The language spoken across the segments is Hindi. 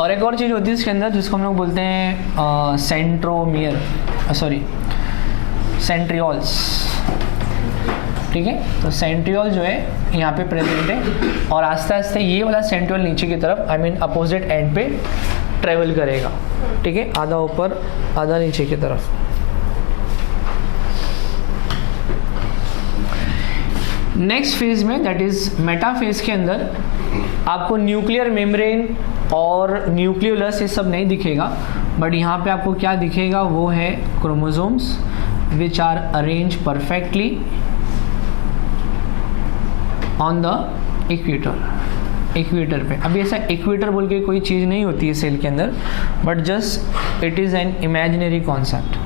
और एक और चीज़ होती है इसके अंदर जिसको हम लोग बोलते हैं सेंट्रोमियर, सॉरी सेंट्रियोल्स, ठीक है। तो सेंट्रियोल जो है यहाँ पे प्रेजेंट है और आस्ते आस्ते ये वाला सेंट्रियोल नीचे की तरफ आई मीन अपोजिट एंड पे ट्रेवल करेगा, ठीक है, आधा ऊपर आधा नीचे की तरफ। नेक्स्ट फेज में दैट इज मेटाफेज के अंदर आपको न्यूक्लियर मेम्ब्रेन और न्यूक्लियोलस ये सब नहीं दिखेगा, बट यहाँ पे आपको क्या दिखेगा वो है chromosomes which are arrange perfectly on the equator पे। अभी ऐसा इक्वेटर बोल के कोई चीज़ नहीं होती है सेल के अंदर, but just it is an imaginary concept,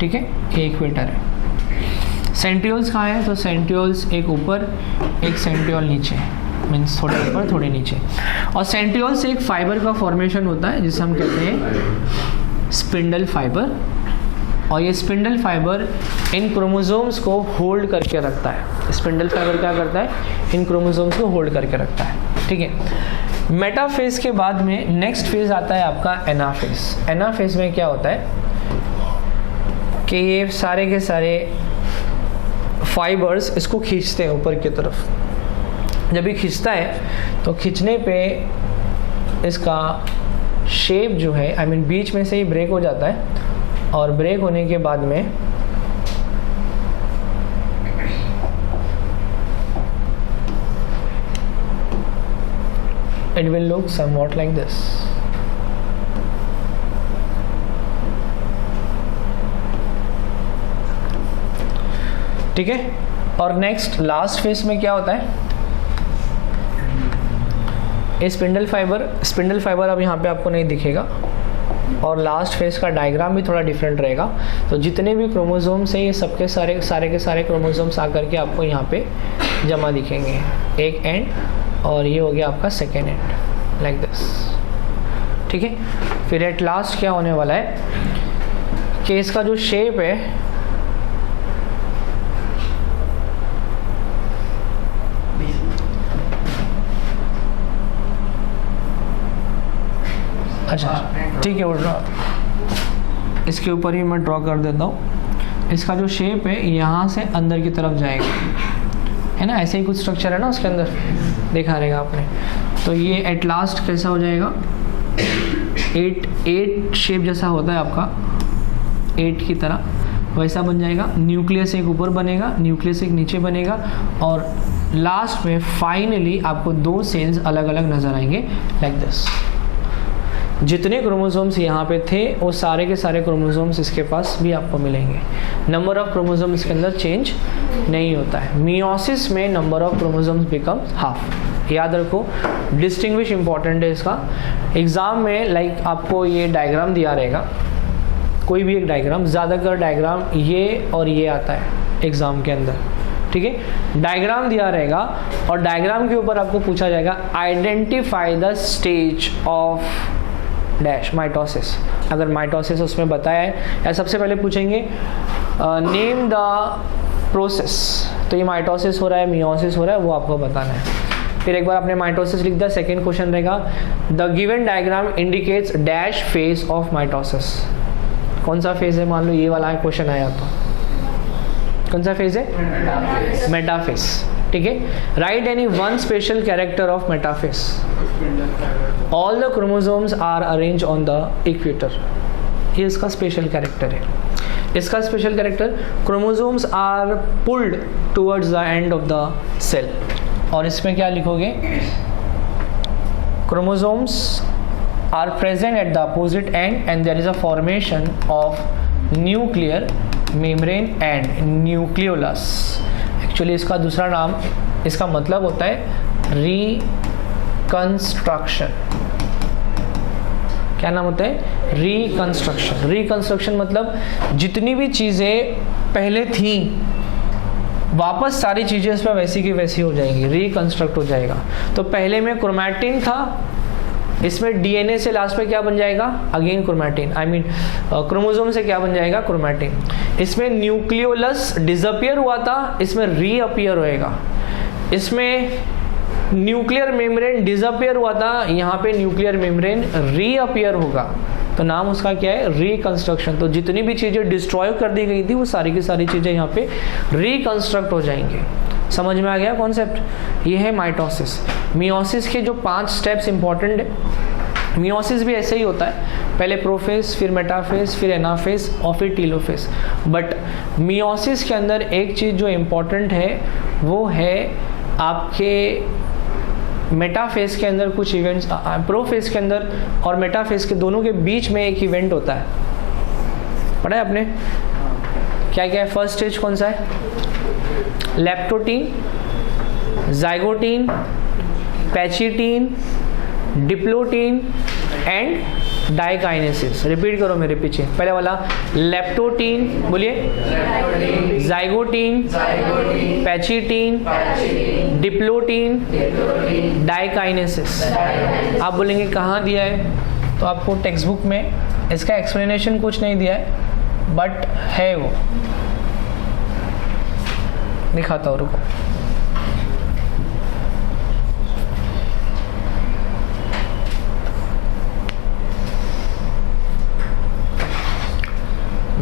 ठीक है, ये इक्वेटर है। सेंट्रियोल्स कहाँ है? तो सेंट्रियोल्स एक ऊपर एक सेंट्रियोल नीचे, मीन्स थोड़े ऊपर थोड़े नीचे। और सेंट्रियोल से एक फाइबर का फॉर्मेशन होता है जिसे हम कहते हैं स्पिंडल फाइबर, और ये स्पिंडल फाइबर इन क्रोमोसोम्स को होल्ड करके रखता है। स्पिंडल फाइबर क्या करता है? इन क्रोमोसोम्स को होल्ड करके रखता है, ठीक है। मेटाफेज के बाद में नेक्स्ट फेज आता है आपका एनाफेज। एनाफेज में क्या होता है कि ये सारे के सारे फाइबर्स इसको खींचते हैं ऊपर की तरफ। जब ये खींचता है तो खींचने पे इसका शेप जो है आई मीन बीच में से ही ब्रेक हो जाता है, और ब्रेक होने के बाद में it will look somewhat like this, ठीक है। और नेक्स्ट लास्ट फेज में क्या होता है? ये स्पिंडल फाइबर अब यहाँ पे आपको नहीं दिखेगा, और लास्ट फेज का डायग्राम भी थोड़ा डिफरेंट रहेगा। तो जितने भी क्रोमोसोम्स हैं ये सबके सारे के सारे क्रोमोसोम्स आकर के आपको यहाँ पे जमा दिखेंगे, एक एंड, और ये हो गया आपका सेकेंड एंड, लाइक दिस, ठीक है। फिर एट लास्ट क्या होने वाला है कि इसका जो शेप है अच्छा ठीक है, वो इसके ऊपर ही मैं ड्रॉ कर देता हूँ। इसका जो शेप है यहाँ से अंदर की तरफ जाएगा, है ना, ऐसे ही कुछ स्ट्रक्चर है ना उसके अंदर, देखा रहेगा आपने। तो ये एट लास्ट कैसा हो जाएगा? एट शेप जैसा होता है आपका, 8 की तरह वैसा बन जाएगा। न्यूक्लियस एक ऊपर बनेगा, न्यूक्लियस एक नीचे बनेगा, और लास्ट में फाइनली आपको 2 सेल्स अलग अलग नजर आएंगे, लाइक दिस। जितने क्रोमोसोम्स यहाँ पे थे वो सारे के सारे क्रोमोसोम्स इसके पास भी आपको मिलेंगे। नंबर ऑफ क्रोमोसोम इसके अंदर चेंज नहीं होता है। मियोसिस में number of chromosomes become half, याद रखो, डिस्टिंग्विश इंपॉर्टेंट है इसका। एग्जाम में लाइक आपको ये डायग्राम दिया रहेगा, कोई भी एक डायग्राम, ज़्यादातर डायग्राम ये और ये आता है एग्जाम के अंदर, ठीक है। डायग्राम दिया रहेगा और डायग्राम के ऊपर आपको पूछा जाएगा identify the stage of dash mitosis. अगर माइटोसिस उसमें बताया है, या सबसे पहले पूछेंगे नेम द प्रोसेस, तो ये माइटोसिस हो रहा है, मियोसिस हो रहा है, वो आपको बताना है। फिर एक बार आपने माइटोसिस लिख दिया, सेकेंड क्वेश्चन रहेगा the given diagram indicates dash phase of mitosis. कौन सा फेज है? मान लो ये वाला क्वेश्चन आया तो कौन सा फेज है? मेटाफेज, ठीक है। Right any one special character of metaphase. All the chromosomes are arrange on the equator, ये इसका स्पेशल कैरेक्टर है। इसका special character, chromosomes are pulled towards the end of the cell. और इसमें क्या लिखोगे? Chromosomes are present at the opposite end and there is a formation of nuclear membrane and nucleolus. Actually इसका दूसरा नाम, इसका मतलब होता है रिकंस्ट्रक्शन। क्या नाम होता है? रिकंस्ट्रक्शन। रिकंस्ट्रक्शन मतलब जितनी भी चीज़ें पहले थी वापस सारी चीज़ें इसमें वैसी की वैसी हो जाएंगी, रिकंस्ट्रक्ट हो जाएगा। तो पहले में क्रोमैटिन था, इसमें डीएनए से लास्ट में क्या बन जाएगा? Again chromatin, I mean chromosome से क्या बन जाएगा? क्रोमैटिन। इसमें न्यूक्लियोलस डिसअपियर हुआ था, इसमें रीअपियर होएगा। इसमें न्यूक्लियर मेम्ब्रेन डिसअपियर हुआ था, यहाँ पे न्यूक्लियर मेम्ब्रेन रीअपियर होगा, तो नाम उसका क्या है, रिकंस्ट्रक्शन। तो जितनी भी चीज़ें डिस्ट्रॉय कर दी गई थी वो सारी की सारी चीज़ें यहाँ पे रिकंस्ट्रक्ट हो जाएंगे। समझ में आ गया कॉन्सेप्ट? ये है माइटोसिस। मियोसिस के जो 5 स्टेप्स इंपॉर्टेंट है। मियोसिस भी ऐसे ही होता है, पहले प्रोफेज, फिर मेटाफेज, फिर एनाफेज और फिर टीलोफेज। बट मियोसिस के अंदर एक चीज़ जो इम्पॉर्टेंट है वो है आपके मेटाफेज के अंदर कुछ इवेंट्स, प्रोफेज के अंदर और मेटाफेज के दोनों के बीच में एक इवेंट होता है। पढ़ा है आपने? क्या क्या है? फर्स्ट स्टेज कौन सा है? Leptotene, zygotene, pachytene, diplotene and diakinesis. Repeat करो मेरे पीछे। पहले वाला लेप्टोटीन, बोलिए, जाइगोटीन, पैचिटीन, डिप्लोटीन, डाइकाइनेसिस। आप बोलेंगे कहाँ दिया है? तो आपको टेक्स्ट बुक में इसका एक्सप्लेनेशन कुछ नहीं दिया है, बट है वो, दिखाता हूँ, रुको।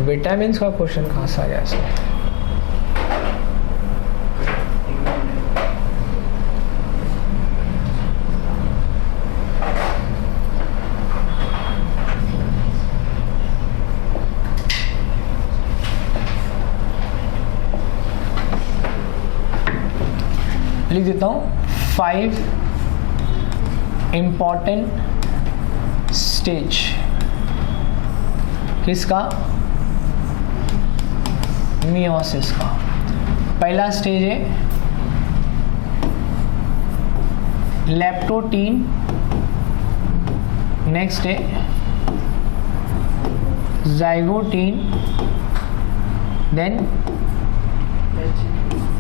विटामिन का क्वेश्चन कहाँ से आ गया इसमें? लिख देता हूँ 5 इंपॉर्टेंट स्टेज किसका? मियोसिस का। पहला स्टेज है लेप्टोटीन, नेक्स्ट है zygotene, then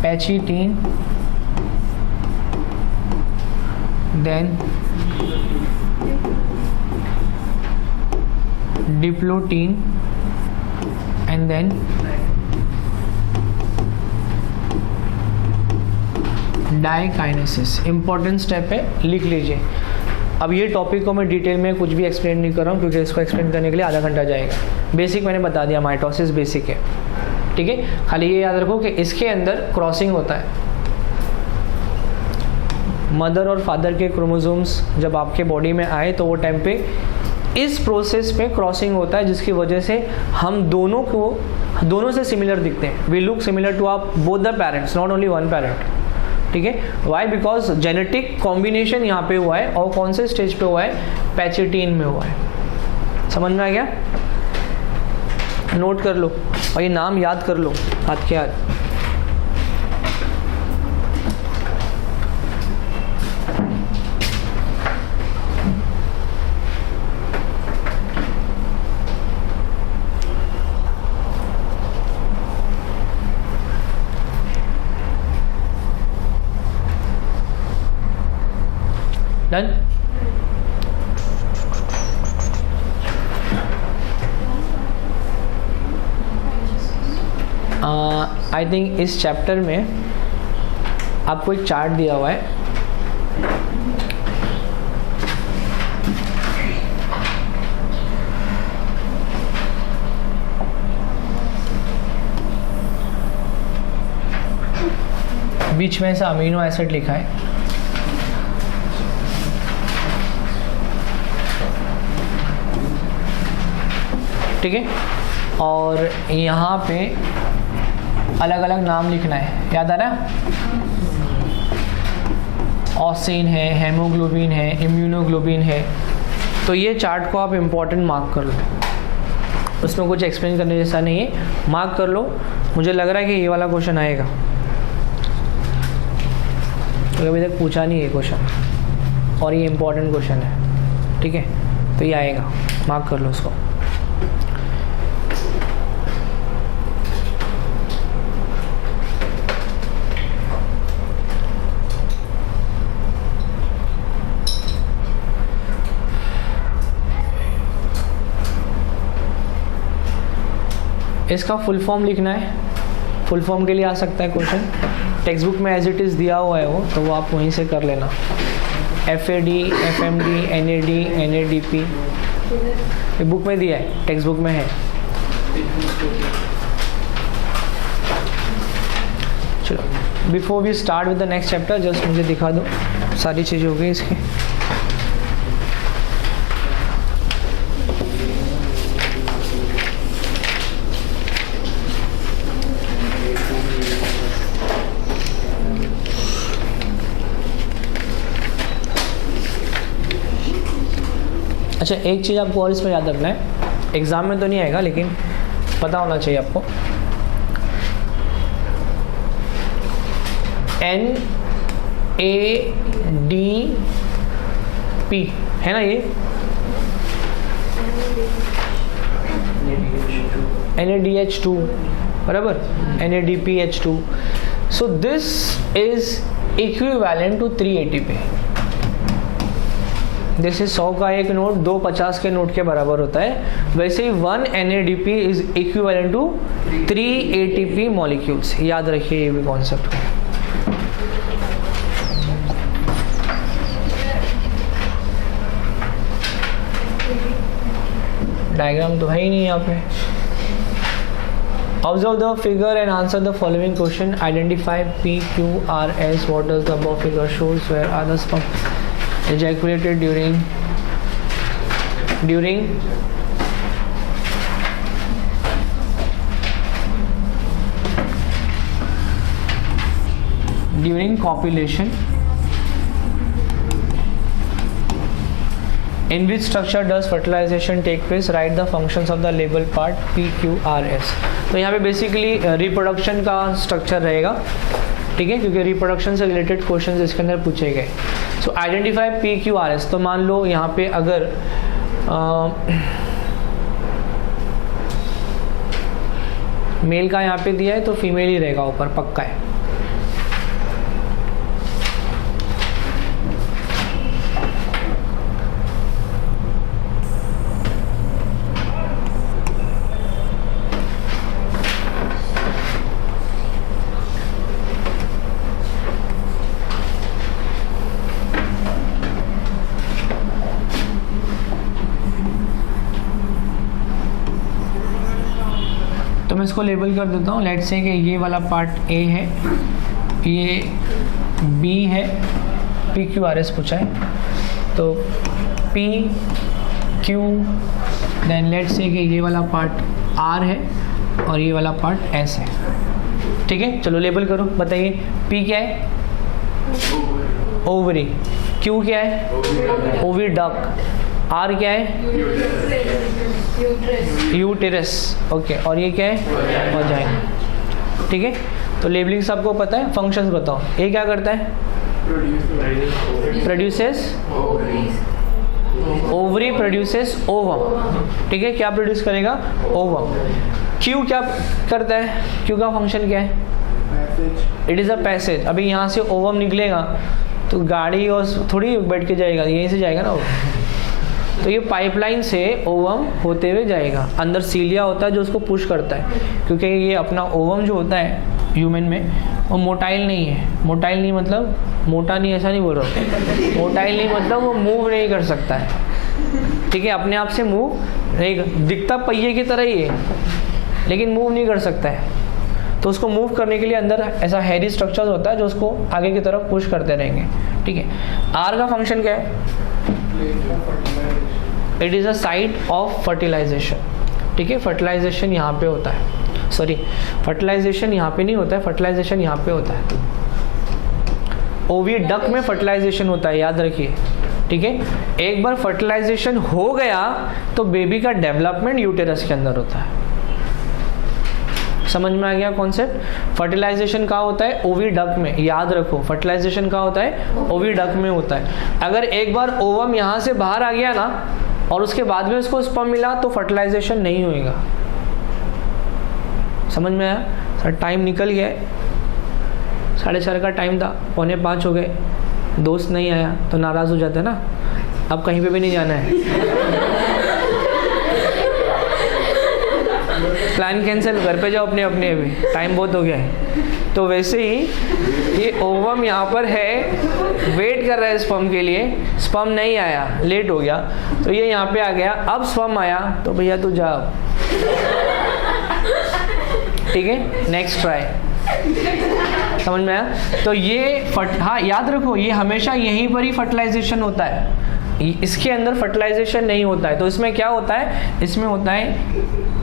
pachytene, then diplotene and then diakinesis. Important step है, लिख लीजिए। अब ये टॉपिक को मैं डिटेल में कुछ भी एक्सप्लेन नहीं कर रहा हूँ क्योंकि इसको एक्सप्लेन करने के लिए आधा घंटा जाएगा। बेसिक मैंने बता दिया, माइटोसिस बेसिक है, ठीक है। खाली ये याद रखो कि इसके अंदर क्रॉसिंग होता है। मदर और फादर के क्रोमोसोम्स जब आपके बॉडी में आए तो वो टाइम पे इस प्रोसेस में क्रॉसिंग होता है, जिसकी वजह से हम दोनों से सिमिलर दिखते हैं। वी लुक सिमिलर टू आप both the parents, not only one parent, ठीक है। वाई? बिकॉज जेनेटिक कॉम्बिनेशन यहाँ पे हुआ है। और कौन से स्टेज पे हुआ है? पैचिटीन में हुआ है। समझ में आ गया? नोट कर लो और ये नाम याद कर लो हाथ के हाथ। डन? आई थिंक इस चैप्टर में आपको एक चार्ट दिया हुआ है। बीच में ऐसा अमीनो एसिड लिखा है, ठीक है। और यहाँ पे अलग अलग नाम लिखना है, याद आ रहा है? ऑसिन है, हेमोग्लोबिन है, इम्यूनोग्लोबिन है। तो ये चार्ट को आप इम्पोर्टेंट मार्क कर लो, उसमें कुछ एक्सप्लेन करने जैसा नहीं है, मार्क कर लो। मुझे लग रहा है कि ये वाला क्वेश्चन आएगा, तो अभी तक पूछा नहीं है क्वेश्चन और ये इम्पोर्टेंट क्वेश्चन है, ठीक है। तो ये आएगा, मार्क कर लो उसको। इसका फुल फॉर्म लिखना है, फुल फॉर्म के लिए आ सकता है क्वेश्चन, टेक्स्ट बुक में एज इट इज़ दिया हुआ है वो, तो वो आप वहीं से कर लेना। FAD, FMD, NAD, NADP ये बुक में दिया है, टेक्स्ट बुक में है। चलो before we start with the next chapter just मुझे दिखा दो, सारी चीज़ें हो गई इसकी। अच्छा एक चीज़ आपको और इसमें याद रखना है, एग्ज़ाम में तो नहीं आएगा लेकिन पता होना चाहिए आपको, NADP है ना, ये NADH2 बराबर, NADPH2। So this is equivalent to 3 ATP। जैसे 100 का एक नोट 2 50 के नोट के बराबर होता है, वैसे ही 1 NADP is equivalent to 3 ATP molecules. याद रखिए ये भी कॉन्सेप्ट। डायग्राम तो है ही नहीं यहाँ पे। Observe the figure and answer the following question. Identify P, Q, R, S. What does the above figure shows? Where are the sperm ejaculated during copulation? In which structure does fertilization take place? Write the functions of the label part P, Q, R, S. तो यहाँ पे बेसिकली रिप्रोडक्शन का स्ट्रक्चर रहेगा, ठीक है, क्योंकि रिप्रोडक्शन से रिलेटेड क्वेश्चंस इसके अंदर पूछे गए। सो identify P, Q, R, S। तो मान लो यहाँ पे अगर मेल का यहाँ पे दिया है तो फीमेल ही रहेगा ऊपर, पक्का है। तो मैं इसको लेबल कर देता हूँ। लेट्स से कि ये वाला पार्ट A है, ये B है, P, Q, R, S पूछा है, तो P, Q, then let's say कि ये वाला पार्ट R है और ये वाला पार्ट S है, ठीक है। चलो लेबल करो, बताइए P क्या है? ओवरी। Q क्या है? ओविडक्ट। R क्या है? यूटेरस। ओके, और ये क्या है? वजाइना। ठीक है, तो लेबलिंग सबको पता है। फंक्शंस बताओ, ये क्या करता है? Produces ovary, produces ovum. ठीक है, क्या प्रोड्यूस करेगा? ओवम। क्यू क्या करता है? क्यू का फंक्शन क्या है? It is a passage. अभी यहाँ से ओवम निकलेगा तो गाड़ी और थोड़ी बैठ के जाएगा, यहीं से जाएगा ना वो, तो ये पाइपलाइन से ओवम होते हुए जाएगा। अंदर सीलिया होता है जो उसको पुश करता है, क्योंकि ये अपना ओवम जो होता है ह्यूमन में वो मोटाइल नहीं है। मोटाइल नहीं मतलब मोटा नहीं, ऐसा नहीं बोल रहा हूँ। मोटाइल नहीं मतलब वो मूव नहीं कर सकता है, ठीक है, अपने आप से मूव नहीं, दिखता पहिए की तरह ही है लेकिन मूव नहीं कर सकता है। तो उसको मूव करने के लिए अंदर ऐसा हैरी स्ट्रक्चर होता है जो उसको आगे की तरफ पुश करते रहेंगे। ठीक है, आर का फंक्शन क्या है? It is a site of fertilisation. ठीक है, फर्टिलाइजेशन यहाँ पे होता है, सॉरी फर्टिलाइजेशन यहाँ पे नहीं होता है, फर्टिलाइजेशन यहाँ पे होता है। ओविडक्ट में फर्टिलाइजेशन होता है, याद रखिए। ठीक है, एक बार फर्टिलाइजेशन हो गया तो बेबी का डेवलपमेंट यूटेरस के अंदर होता है। समझ में आ गया कॉन्सेप्ट? फर्टिलाइजेशन कहाँ होता है? ओविडक्ट में। याद रखो, फर्टिलाइजेशन कहाँ होता है? ओविडक्ट में होता है। अगर एक बार ओवम यहाँ से बाहर आ गया ना और उसके बाद में उसको स्पर्म मिला तो फर्टिलाइजेशन नहीं होएगा। समझ में आया? सर टाइम निकल गया, 4:30 का टाइम था, 4:45 हो गए, दोस्त नहीं आया तो नाराज़ हो जाते हैं ना। अब कहीं पे भी नहीं जाना है, प्लान कैंसिल, घर पे जाओ अपने अपने, अभी टाइम बहुत हो गया है। तो वैसे ही ये ओवम यहाँ पर है, वेट कर रहा है स्पर्म के लिए, स्पर्म नहीं आया, लेट हो गया, तो ये यहाँ पे आ गया। अब स्पर्म आया तो भैया तू जा, ठीक है, नेक्स्ट ट्राई। समझ में आया? तो ये हाँ याद रखो, ये हमेशा यहीं पर ही फर्टिलाइजेशन होता है, इसके अंदर फर्टिलाइजेशन नहीं होता है। तो इसमें क्या होता है? इसमें होता है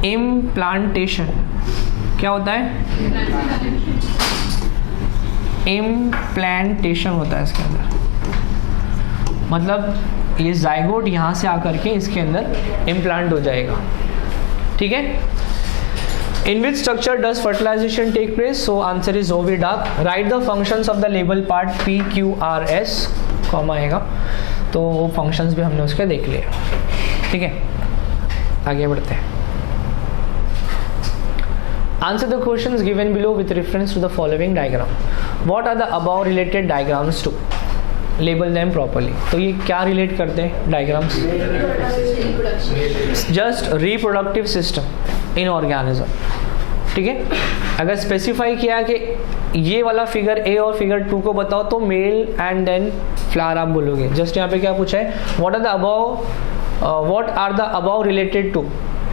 इम्प्लांटेशन। क्या होता है? इम्प्लांटेशन होता है इसके अंदर, मतलब ये जाइगोट यहाँ से आकर के इसके अंदर इम्प्लांट हो जाएगा, ठीक है। In which structure does fertilization take place? So answer is oviduct. Write the functions of the label part P, Q, R, S, comma आएगा, तो वो फंक्शंस भी हमने उसके देख लिए, ठीक है। आगे बढ़ते हैं। Answer the questions given below with reference to the following diagram. What are the above related diagrams to? Label them properly. तो ये क्या रिलेट करते हैं diagrams? Just reproductive system in organism, ठीक है। अगर स्पेसिफाई किया कि ये वाला फिगर ए और फिगर 2 को बताओ तो मेल एंड देन फ्लावर आप बोलोगे। जस्ट यहाँ पे क्या पूछा है? What are the above related to,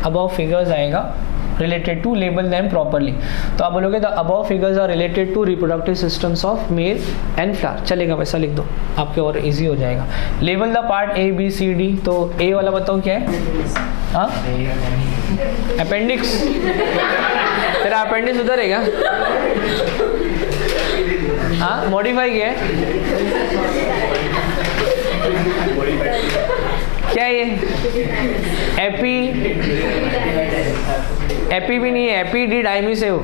above figures आएगा related to, label them properly। तो आप बोलोगे the above figures are related to reproductive systems of male and flower, चलेगा, वैसा लिख दो, आपके और इजी हो जाएगा। label the part A, B, C, D। तो A वाला बताओ क्या है? हाँ, अपेंडिक्स। तेरा अपेंडिक्स उधर है क्या? हाँ, मॉडिफाई किया है क्या ये? एपी भी नहीं है, एपिडिडाइमिस है वो,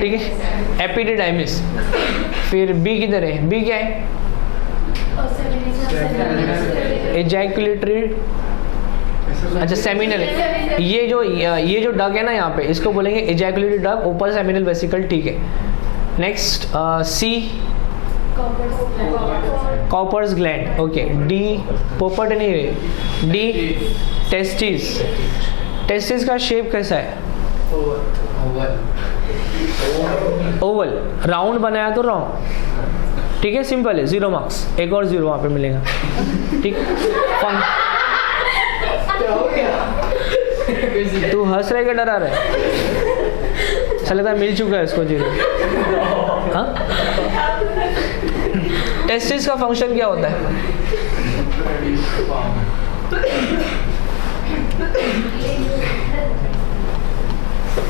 ठीक है, एपिडिडाइमिस। फिर बी किधर है? बी क्या है? एजैकुलेटरी, अच्छा सेमिनल। ये जो डग है ना यहाँ पे, इसको बोलेंगे एजैकुलेटरी डग, ऊपर सेमिनल वेसिकल, ठीक है। नेक्स्ट सी, कॉपर्स ग्लैंड, ओके। डी पोपट नहीं है, डी टेस्टिस। टेस्टिस का शेप कैसा है? ओवल। राउंड बनाया तो राउंड, ठीक है, सिंपल है, 0 मार्क्स, एक और 0 वहां पे मिलेगा, ठीक। तू हंस रहे क्या डरा रहे? चलता मिल चुका है इसको 0। हाँ, टेस्टिस का फंक्शन क्या होता है?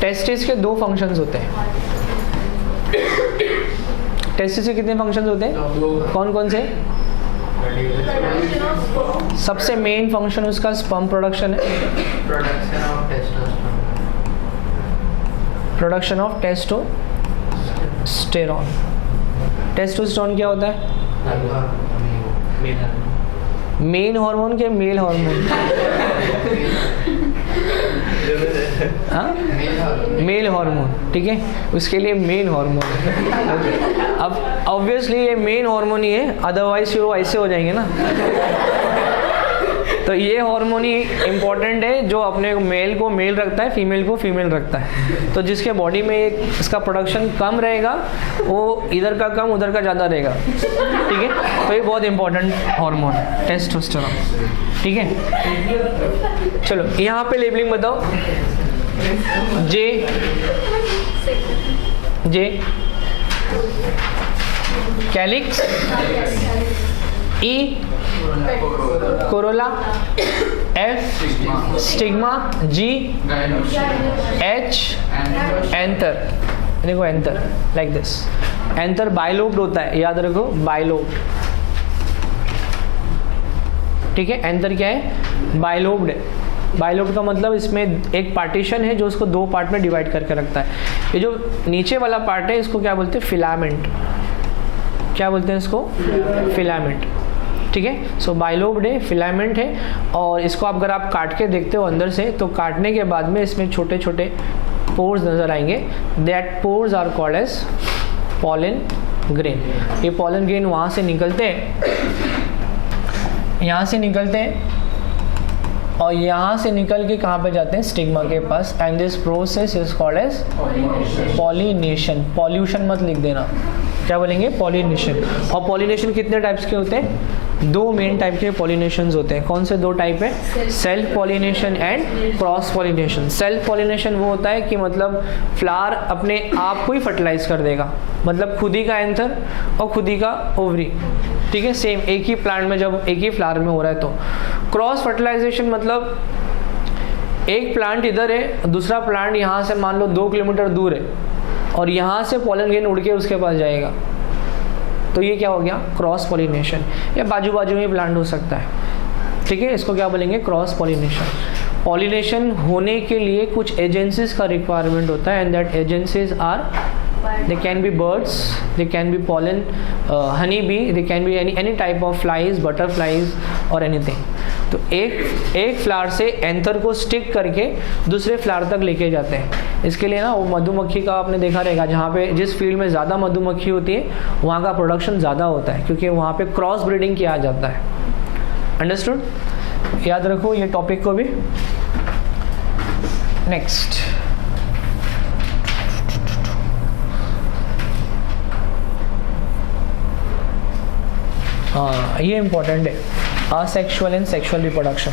टेस्टिस के 2 फंक्शंस होते हैं। टेस्टिस के कितने फंक्शंस होते हैं? कौन कौन से? सबसे मेन फंक्शन उसका स्पर्म प्रोडक्शन है, प्रोडक्शन ऑफ टेस्टोस्टेरोन। टेस्टोस्टेरोन क्या होता है? मेन हार्मोन के मेल हार्मोन? हाँ, मेल हार्मोन, ठीक है, उसके लिए मेन हार्मोन। अब ऑब्वियसली ये मेन हार्मोन ही है, अदरवाइज वो ऐसे हो जाएंगे ना। तो ये हार्मोन ही इम्पोर्टेंट है, जो अपने मेल को मेल रखता है, फीमेल को फीमेल रखता है। तो जिसके बॉडी में इसका प्रोडक्शन कम रहेगा, वो इधर का कम उधर का ज़्यादा रहेगा, ठीक है। तो ये बहुत इंपॉर्टेंट हार्मोन टेस्टोस्टेरोन, ठीक है। चलो यहाँ पे लेबलिंग बताओ। J calyx, E corolla, F stigma, G H anther. देखो anther like this, anther bilobed होता है, याद रखो, बाइलोब्ड, ठीक है। एंथर क्या है? बाइलोब्ड है। बाइलोब्ड का मतलब इसमें एक पार्टीशन है जो उसको 2 पार्ट में डिवाइड करके रखता है। ये जो नीचे वाला पार्ट है इसको क्या बोलते हैं? फिलामेंट। क्या बोलते हैं इसको? फिलामेंट, ठीक है। सो बाइलोब्ड है, फिलामेंट है, और इसको अगर आप काट के देखते हो अंदर से, तो काटने के बाद में इसमें छोटे छोटे पोर्स नजर आएंगे। That pores are called as pollen grain. ये पॉलन ग्रेन वहाँ से निकलते हैं, यहाँ से निकलते हैं, और यहाँ से निकल के कहाँ पे जाते हैं? स्टिग्मा के पास। And this process is called as pollination. Pollution मत लिख देना, क्या बोलेंगे? पॉलिनेशन। और पॉलिनेशन कितने टाइप्स के होते हैं? 2 मेन टाइप के पॉलिनेशंस होते हैं। कौन से 2 टाइप है? Self pollination and cross pollination. Self pollination वो होता है कि मतलब फ्लावर अपने आप को ही फर्टिलाइज कर देगा, मतलब खुद ही का एंथर और खुद ही का ओवरी, ठीक है, सेम एक ही प्लांट में, जब एक ही फ्लावर में हो रहा है तो। क्रॉस फर्टिलाइजेशन मतलब एक प्लांट इधर है, दूसरा प्लांट यहाँ से मान लो 2 किलोमीटर दूर है और यहाँ से पॉलन ग्रेन उड़ के उसके पास जाएगा, तो ये क्या हो गया? Cross pollination. या बाजू बाजू में प्लांट हो सकता है, ठीक है, इसको क्या बोलेंगे? Cross pollination. पॉलिनेशन होने के लिए कुछ एजेंसीज का रिक्वायरमेंट होता है, and that agencies are, they can be birds, they can be pollen, honey bee, they can be any type of flies, butterflies or anything. तो एक फ्लावर से एंथर को स्टिक करके दूसरे फ्लावर तक लेके जाते हैं। इसके लिए ना वो मधुमक्खी का आपने देखा रहेगा, जहाँ पे जिस फील्ड में ज़्यादा मधुमक्खी होती है वहाँ का प्रोडक्शन ज़्यादा होता है, क्योंकि वहाँ पे क्रॉस ब्रीडिंग किया जाता है। अंडरस्टूड? याद रखो ये टॉपिक को भी। नेक्स्ट, हाँ ये इम्पोर्टेंट है, असेक्सुअल एंड सेक्सुअल रिप्रोडक्शन।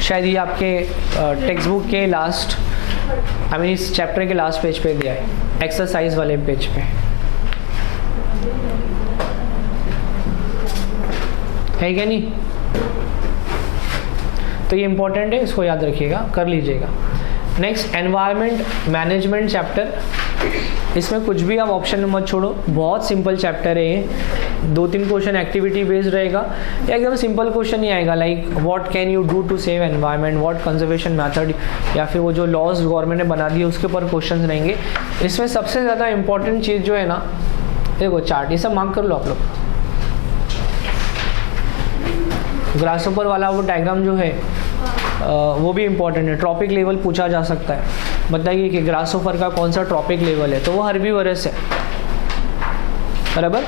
शायद ये आपके टेक्स्ट बुक के लास्ट, आई मीन इस चैप्टर के लास्ट पेज पे दिया है, एक्सरसाइज वाले पेज पे है क्या नहीं? तो ये इम्पोर्टेंट है, इसको याद रखिएगा, कर लीजिएगा। Next, environment management chapter. इसमें कुछ भी आप ऑप्शन मत छोड़ो, बहुत सिंपल चैप्टर है ये। 2-3 क्वेश्चन एक्टिविटी बेस्ड रहेगा, एकदम सिंपल क्वेश्चन ही आएगा, like what can you do to save environment, what conservation method, या फिर वो जो लॉज गवर्नमेंट ने बना दिए उसके ऊपर क्वेश्चन रहेंगे। इसमें सबसे ज़्यादा इंपॉर्टेंट चीज़ जो है ना, देखो चार्ट, ये सब मार्क कर लो आप लोग। ग्रासहोपर वाला वो डायग्राम जो है वो भी इम्पॉर्टेंट है। ट्रॉपिक लेवल पूछा जा सकता है, बताइए कि ग्रासहोपर का कौन सा ट्रॉपिक लेवल है, तो वो हर्बीवरस है, बराबर।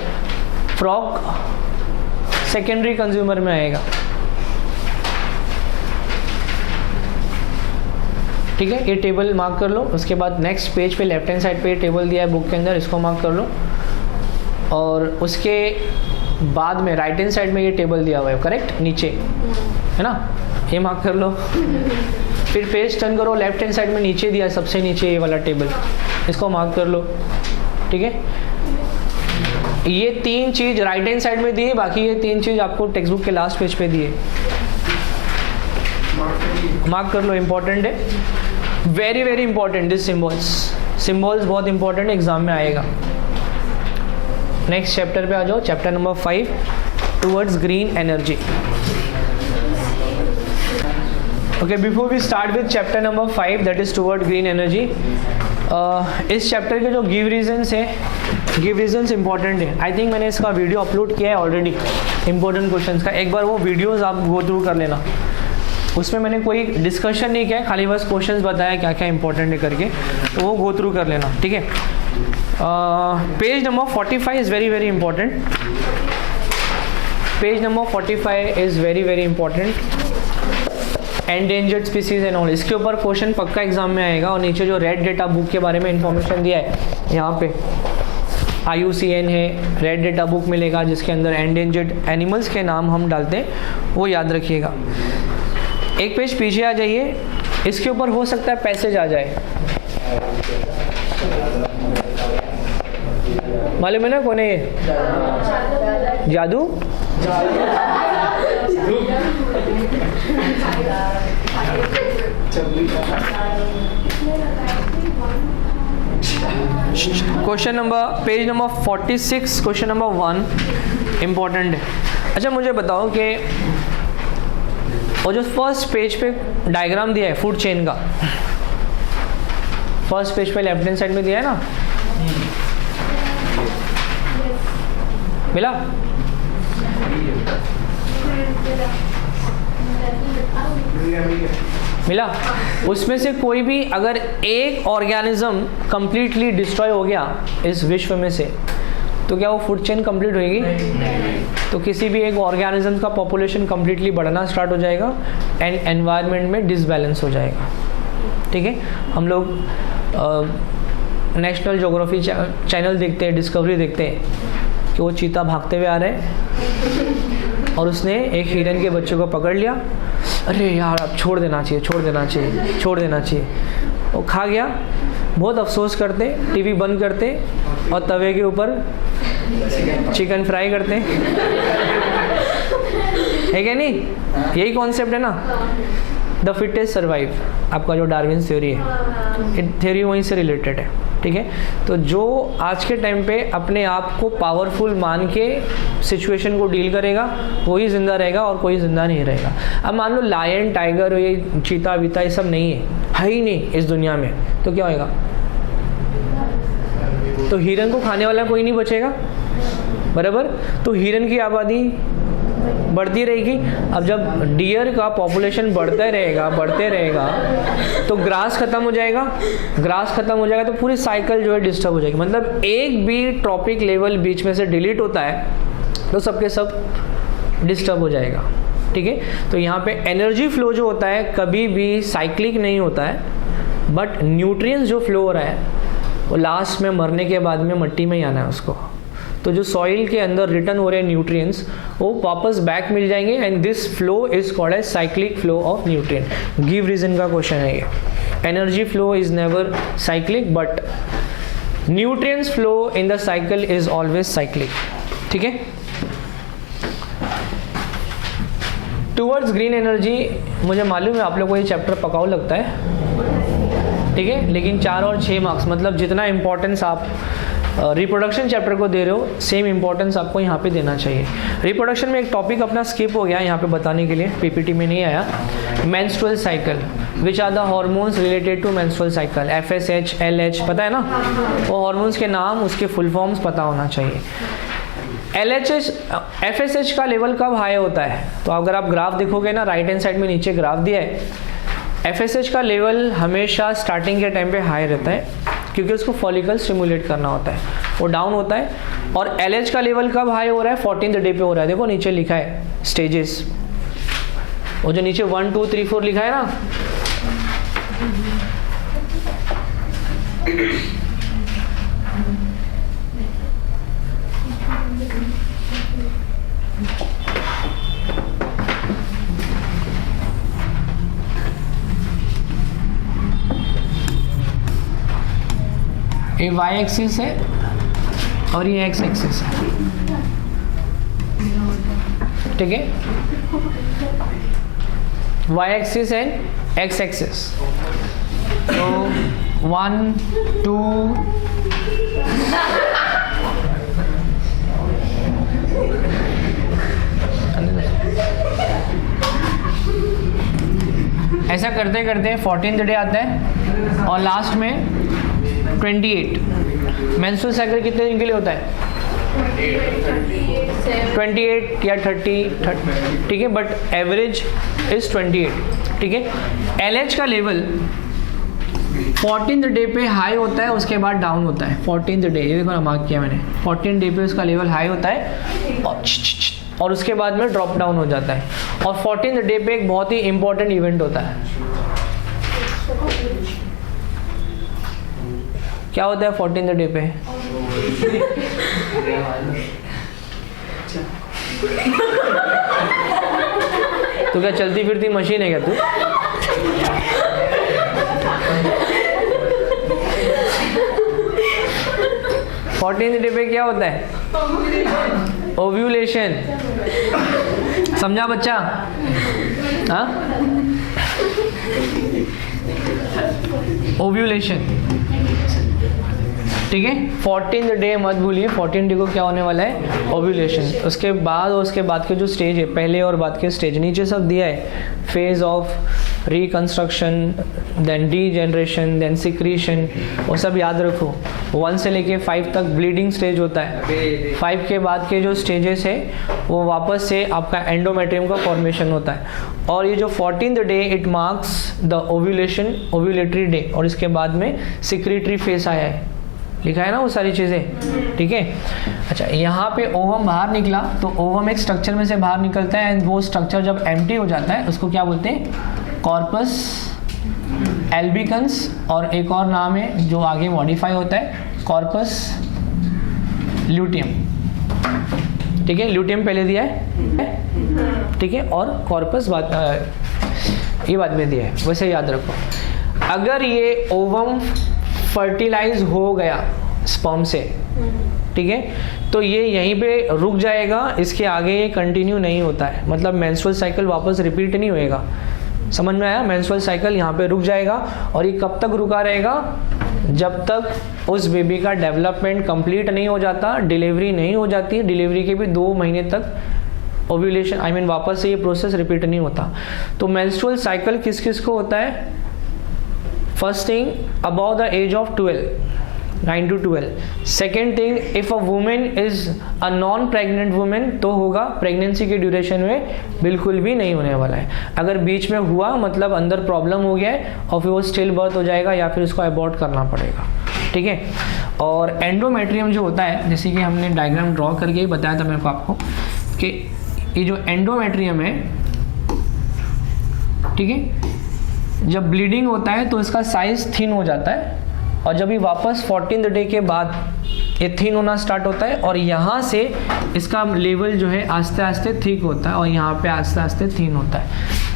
फ्रॉग सेकेंडरी कंज्यूमर में आएगा, ठीक है, ये टेबल मार्क कर लो। उसके बाद नेक्स्ट पेज पे लेफ्ट हैंड साइड पे ये टेबल दिया है बुक के अंदर, इसको मार्क कर लो। और उसके बाद में राइट हैंड साइड में ये टेबल दिया हुआ है, करेक्ट, नीचे है ना, ये मार्क कर लो। फिर पेज टर्न करो, लेफ्ट हैंड साइड में नीचे दिया है, सबसे नीचे ये वाला टेबल, इसको मार्क कर लो, ठीक है। ये 3 चीज राइट हैंड साइड में दी है, बाकी ये 3 चीज आपको टेक्स्ट बुक के लास्ट पेज पे दी है, मार्क कर लो, इंपॉर्टेंट है, very very important. This symbols बहुत इंपॉर्टेंट एग्जाम में आएगा। नेक्स्ट चैप्टर पे आ जाओ, chapter number 5, towards green energy. Okay, before we start with chapter number 5 that is toward green energy, इस चैप्टर के जो गिव रीजंस है, गिव रीजंस इंपॉर्टेंट है। आई थिंक मैंने इसका वीडियो अपलोड किया है ऑलरेडी, इंपॉर्टेंट क्वेश्चंस का, एक बार वो वीडियोस आप गो थ्रू कर लेना। उसमें मैंने कोई डिस्कशन नहीं किया है, खाली बस क्वेश्चंस बताया क्या क्या इंपॉर्टेंट है करके, तो वो गो थ्रू कर लेना, ठीक है। Page number 45 is very very important. Page number 45 is very very important. Endangered species and all, इसके ऊपर क्वेश्चन पक्का एग्जाम में आएगा। और नीचे जो रेड डेटा बुक के बारे में इंफॉर्मेशन दिया है, यहाँ पे IUCN है, रेड डेटा बुक मिलेगा जिसके अंदर एंडेंजर्ड एनिमल्स के नाम हम डालते हैं, वो याद रखिएगा। एक पेज पीछे आ जाइए, इसके ऊपर हो सकता है पैसेज आ जाए, मालूम है ना कौन है ये? जादू? Question number, page number 46, question number 1 important है। अच्छा मुझे बताओ कि वो जो फर्स्ट पेज पे डायग्राम दिया है फूड चेन का, फर्स्ट पेज पे लेफ्ट हैंड साइड में दिया है ना, मिला? मिला? उसमें से कोई भी अगर एक ऑर्गेनिज्म कंप्लीटली डिस्ट्रॉय हो गया इस विश्व में से, तो क्या वो फूड चेन कंप्लीट होगी? तो किसी भी एक ऑर्गेनिज्म का पॉपुलेशन कंप्लीटली बढ़ना स्टार्ट हो जाएगा एंड एनवायरनमेंट में डिसबैलेंस हो जाएगा, ठीक है। हम लोग नेशनल ज्योग्राफी चैनल देखते हैं, डिस्कवरी देखते हैं कि वो चीता भागते हुए आ रहे हैं और उसने एक हिरन के बच्चे को पकड़ लिया। अरे यार अब छोड़ देना चाहिए, छोड़ देना चाहिए, छोड़ देना चाहिए। वो खा गया। बहुत अफसोस करते, टीवी बंद करते और तवे के ऊपर चिकन फ्राई करते है क्या नहीं? यही कॉन्सेप्ट है ना, द फिटेस्ट सर्वाइव, आपका जो डार्विन थ्योरी है, थ्योरी वहीं से रिलेटेड है। ठीक है, तो जो आज के टाइम पे अपने आप को पावरफुल मान के सिचुएशन को डील करेगा वही जिंदा रहेगा और कोई जिंदा नहीं रहेगा। अब मान लो लायन, टाइगर, ये चीता वीता ये सब नहीं है ही नहीं इस दुनिया में, तो क्या होएगा? तो हिरन को खाने वाला कोई नहीं बचेगा, बराबर। तो हिरन की आबादी बढ़ती रहेगी। अब जब डियर का पॉपुलेशन बढ़ते रहेगा तो ग्रास खत्म हो जाएगा, ग्रास खत्म हो जाएगा तो पूरी साइकिल जो है डिस्टर्ब हो जाएगी। मतलब एक भी ट्रॉपिक लेवल बीच में से डिलीट होता है तो सबके सब डिस्टर्ब हो जाएगा। ठीक है, तो यहाँ पे एनर्जी फ्लो जो होता है कभी भी साइक्लिक नहीं होता है, बट न्यूट्रिएंट्स जो फ्लो हो रहा है वो लास्ट में मरने के बाद में मिट्टी में ही आना है उसको। तो जो सॉइल के अंदर रिटर्न हो रहे हैं न्यूट्रिएंट्स वो वापस बैक मिल जाएंगे, and this flow is called as cyclic flow of nutrient. Give reason का क्वेश्चन है ये। Energy flow is never cyclic, but nutrients flow in the cycle is always cyclic. ठीक है, टूवर्ड्स ग्रीन एनर्जी, मुझे मालूम है आप लोग को ये चैप्टर पकाऊ लगता है, ठीक है, लेकिन 4 और 6 मार्क्स, मतलब जितना इंपॉर्टेंस आप रिप्रोडक्शन चैप्टर को दे रहे हो सेम इंपॉर्टेंस आपको यहाँ पे देना चाहिए। रिप्रोडक्शन में एक टॉपिक अपना स्किप हो गया यहाँ पे बताने के लिए, पीपीटी में नहीं आया, menstrual cycle, which are the hormones related to menstrual cycle, FSH, LH, पता है ना? वो हार्मोन्स के नाम, उसके फुल फॉर्म्स पता होना चाहिए। FSH का लेवल कब हाई होता है? तो अगर आप ग्राफ देखोगे ना, राइट हैंड साइड में नीचे ग्राफ दिया है, FSH का लेवल हमेशा स्टार्टिंग के टाइम पे हाई रहता है क्योंकि उसको फॉलिकल स्टिमुलेट करना होता है, वो डाउन होता है। और LH का लेवल कब हाई हो रहा है? 14th डे पे हो रहा है। देखो नीचे लिखा है स्टेजेस, वो जो नीचे 1 2 3 4 लिखा है ना, ये y एक्सिस है और ये x एक्सिस है। ठीक है, y axis and x axis. तो 1 2 ऐसा करते करते 14th डे आता है और लास्ट में 28। मेंस्ट्रुअल साइकिल कितने दिन के लिए होता है? 28 या 30, ठीक है, बट एवरेज इज 28। ठीक है, LH का लेवल 14th डे पे हाई होता है, उसके बाद डाउन होता है। 14th डे, ये देखो ना मार्क किया मैंने, 14th डे पे उसका लेवल हाई होता है और उसके बाद में ड्रॉप डाउन हो जाता है। और 14th डे पे एक बहुत ही इंपॉर्टेंट इवेंट होता है। क्या होता है 14th डे पे? तो क्या चलती फिरती मशीन है क्या तू? फोर्टीन्थ डे पे क्या होता है? ओव्यूलेशन। समझा बच्चा? हाँ, ओव्यूलेशन। ठीक है, 14th डे मत भूलिए, 14th डे को क्या होने वाला है? ओव्यूलेशन। उसके बाद के जो स्टेज है, पहले और बाद के स्टेज नीचे सब दिया है। Phase of reconstruction, then degeneration, then secretion, वो सब याद रखो। 1 से लेके 5 तक ब्लीडिंग स्टेज होता है। 5 के बाद के जो स्टेजेस है वो वापस से आपका एंडोमेट्रियम का फॉर्मेशन होता है। और ये जो 14th day it marks the ovulation, ovulatory day, और इसके बाद में सिक्रीटरी फेस आया है, लिखा है ना वो सारी चीज़ें। ठीक है, अच्छा, यहाँ पे ओवम बाहर निकला, तो ओवम एक स्ट्रक्चर में से बाहर निकलता है, एंड वो स्ट्रक्चर जब एम्प्टी हो जाता है उसको क्या बोलते हैं? कॉर्पस एल्बिकन्स, और एक और नाम है जो आगे मॉडिफाई होता है, कॉर्पस ल्यूटियम। ठीक है, ल्यूटियम पहले दिया है, ठीक है, और कॉर्पस ये बाद में दिया है, वैसे याद रखो। अगर ये ओवम फर्टिलाइज हो गया स्पर्म से, ठीक है, तो ये यहीं पे रुक जाएगा, इसके आगे ये कंटिन्यू नहीं होता है, मतलब मेंस्ट्रुअल साइकिल वापस रिपीट नहीं होएगा। समझ में आया? मेंस्ट्रुअल साइकिल यहाँ पे रुक जाएगा, और ये कब तक रुका रहेगा? जब तक उस बेबी का डेवलपमेंट कंप्लीट नहीं हो जाता, डिलीवरी नहीं हो जाती, डिलीवरी के भी 2 महीने तक ओव्यूलेशन वापस से ये प्रोसेस रिपीट नहीं होता। तो मेंस्ट्रुअल साइकिल किस किस को होता है? First thing about the age of 12, 9 to 12। Second thing, if a women is a non pregnant women तो होगा, प्रेगनेंसी के ड्यूरेशन में बिल्कुल भी नहीं होने वाला है। अगर बीच में हुआ मतलब अंदर प्रॉब्लम हो गया है और फिर वो स्टिल बर्थ हो जाएगा या फिर उसको अबॉर्ट करना पड़ेगा। ठीक है, और एंडोमेट्रियम जो होता है, जैसे कि हमने डायग्राम ड्रॉ करके ही बताया था मेरे को आपको कि ये जो एंडोमेट्रियम है, ठीक है, जब ब्लीडिंग होता है तो इसका साइज थिन हो जाता है, और जब ये वापस 14th डे के बाद ये थिन होना स्टार्ट होता है, और यहाँ से इसका लेवल जो है आस्ते आस्ते थिक होता है, और यहाँ पे आस्ते आस्ते थिन होता है।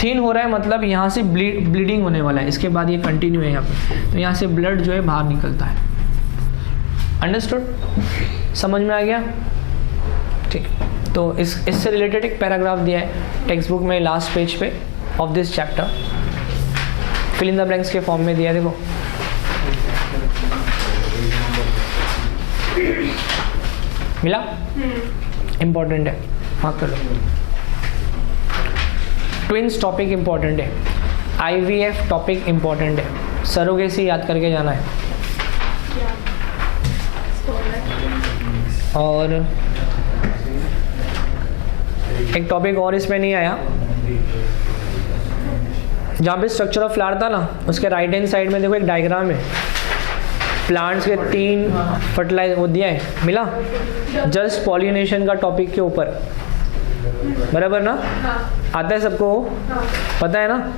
थिन हो रहा है मतलब यहाँ से ब्लीडिंग होने वाला है, इसके बाद ये कंटिन्यू है यहाँ पे, तो यहाँ से ब्लड जो है बाहर निकलता है। अंडरस्टूड? समझ में आ गया? ठीक, तो इससे रिलेटेड एक पैराग्राफ दिया है टेक्स्ट बुक में लास्ट पेज पे of this chapter, fill in the blanks के फॉर्म में दिया है, देखो। मिला? इंपॉर्टेंट है, मार्क कर लो। ट्विंस टॉपिक इंपॉर्टेंट है, आईवीएफ टॉपिक इंपॉर्टेंट है, सरोगेसी याद करके जाना है। और एक टॉपिक और इसमें नहीं आया, जहाँ पे स्ट्रक्चर ऑफ फ्लावर था ना, उसके राइट हैंड साइड में देखो एक डायग्राम है, प्लांट्स के 3 फर्टिलाइजर वो दिया है, मिला? जस्ट पॉलिनेशन का टॉपिक के ऊपर, बराबर ना? आता है सबको? पता है ना?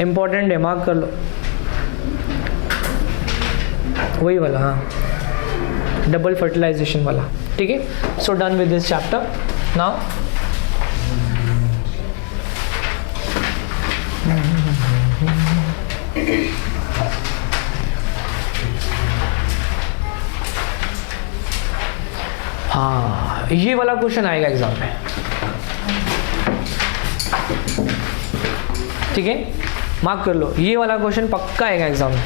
इम्पोर्टेंट है, मार्क कर लो। वही वाला, हाँ, डबल फर्टिलाइजेशन वाला। ठीक है, so done with this chapter now. हाँ, ये वाला क्वेश्चन आएगा एग्जाम में, ठीक है, मार्क कर लो, ये वाला क्वेश्चन पक्का आएगा एग्जाम में।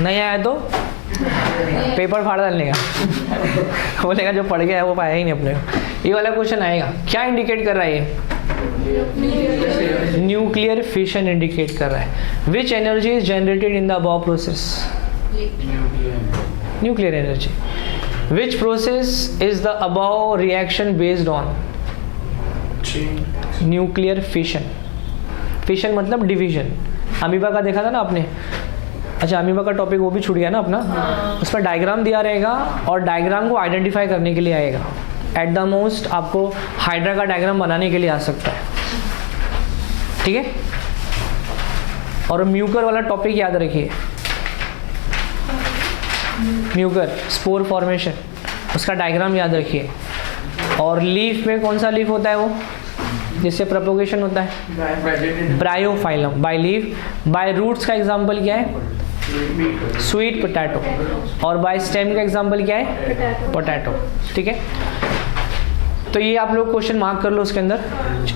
नहीं आया तो पेपर फाड़ डालने का बोलेगा जो पढ़ गया है वो पाया ही नहीं अपने को। ये वाला क्वेश्चन आएगा। क्या इंडिकेट कर रहा है ये? न्यूक्लियर फिशन इंडिकेट कर रहा है। Which energy is generated in the above process? Nuclear energy. Which process is the above reaction based on? Nuclear fission. Fission मतलब डिवीजन। अमीबा का देखा था ना आपने? अच्छा, अमीबा का टॉपिक वो भी छूट गया ना अपना। उसमें डायग्राम दिया रहेगा और डायग्राम को आइडेंटिफाई करने के लिए आएगा। एट द मोस्ट आपको हाइड्रा का डायग्राम बनाने के लिए आ सकता है, ठीक है। और म्यूकर वाला टॉपिक याद रखिए, म्यूकर स्पोर फॉर्मेशन, उसका डायग्राम याद रखिए। और लीफ में कौन सा लीफ होता है वो जिससे प्रोपोगेशन होता है? Bryophyllum. By leaf. By roots का एग्जांपल क्या है? Sweet potato. और बाय स्टेम का एग्जांपल क्या है? पोटैटो। ठीक है, तो ये आप लोग क्वेश्चन मार्क कर लो। उसके अंदर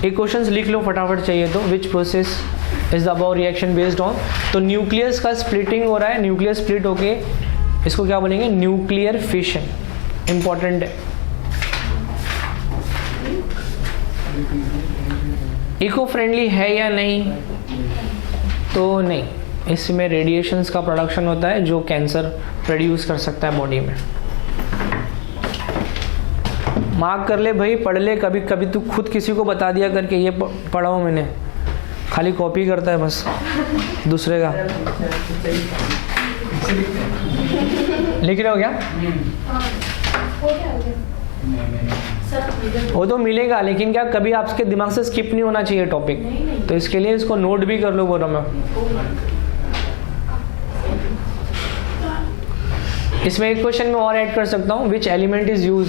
एक क्वेश्चन लिख लो फटाफट चाहिए तो। Which process is the above reaction based on? तो न्यूक्लियस का स्प्लिटिंग हो रहा है, न्यूक्लियस स्प्लिट होके इसको क्या बोलेंगे? Nuclear fission. इंपॉर्टेंट है। इको फ्रेंडली है या नहीं? तो नहीं, इसमें रेडिएशंस का प्रोडक्शन होता है जो कैंसर प्रोड्यूस कर सकता है बॉडी में। मार्क कर ले भाई, पढ़ ले। कभी कभी तू खुद किसी को बता दिया करके ये पढ़ा हूँ मैंने, खाली कॉपी करता है बस दूसरे का। लिख रहे हो क्या? वो तो मिलेगा, लेकिन क्या कभी आपके दिमाग से स्किप नहीं होना चाहिए टॉपिक, तो इसके लिए इसको नोट भी कर लो बोल रहा मैं। इसमें एक क्वेश्चन में और ऐड कर सकता हूँ, विच एलिमेंट इज यूज,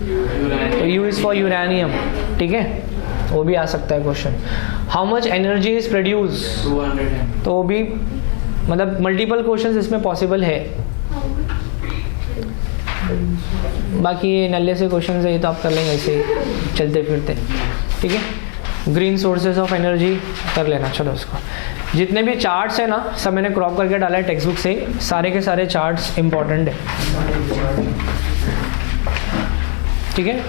तो यू इज फॉर यूरेनियम, ठीक है, वो भी आ सकता है question. How much energy is produce, तो वो भी, मतलब मल्टीपल क्वेश्चंस इसमें पॉसिबल है। बाकी ये नल्ले से क्वेश्चन है, ये तो आप कर लेंगे ऐसे ही चलते फिरते, ठीक है। ग्रीन सोर्सेज ऑफ एनर्जी कर लेना। चलो उसको, जितने भी चार्ट्स हैं ना सब मैंने क्रॉप करके डाला है टेक्स्ट बुक से, सारे के सारे चार्ट्स इंपॉर्टेंट है, ठीक है।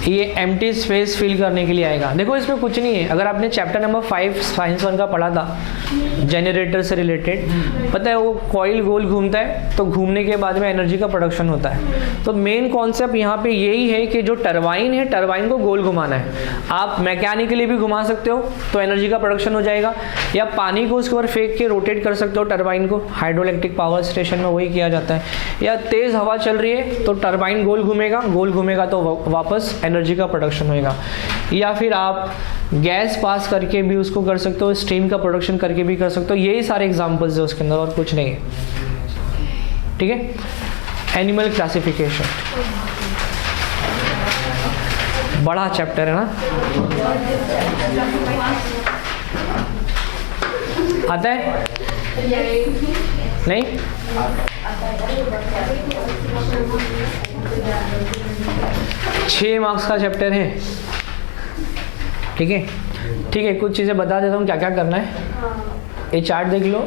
ये एम्प्टी स्पेस फिल करने के लिए आएगा। देखो इसमें कुछ नहीं है, अगर आपने चैप्टर नंबर 5 साइंस 1 का पढ़ा था जनरेटर से रिलेटेड, पता है वो कॉइल गोल घूमता है, तो घूमने के बाद में एनर्जी का प्रोडक्शन होता है। तो मेन कॉन्सेप्ट यहाँ पे यही है कि जो टरबाइन है, टरबाइन को गोल घुमाना है। आप मैकेनिकली भी घुमा सकते हो तो एनर्जी का प्रोडक्शन हो जाएगा, या पानी को उसके ऊपर फेंक के रोटेट कर सकते हो टरबाइन को, हाइड्रोइलेक्ट्रिक पावर स्टेशन में वही किया जाता है। या तेज़ हवा चल रही है तो टरबाइन गोल घूमेगा तो वापस एनर्जी का प्रोडक्शन होएगा। या फिर आप गैस पास करके भी उसको कर सकते हो, स्टीम का प्रोडक्शन करके भी कर सकते हो। यही सारे एग्जांपल्स है उसके अंदर, और कुछ नहीं है, ठीक है। एनिमल क्लासिफिकेशन बड़ा चैप्टर है ना, आता है नहीं? 6 मार्क्स का चैप्टर है, ठीक है। ठीक है, कुछ चीज़ें बता देता हूँ क्या क्या करना है। ये चार्ट देख लो,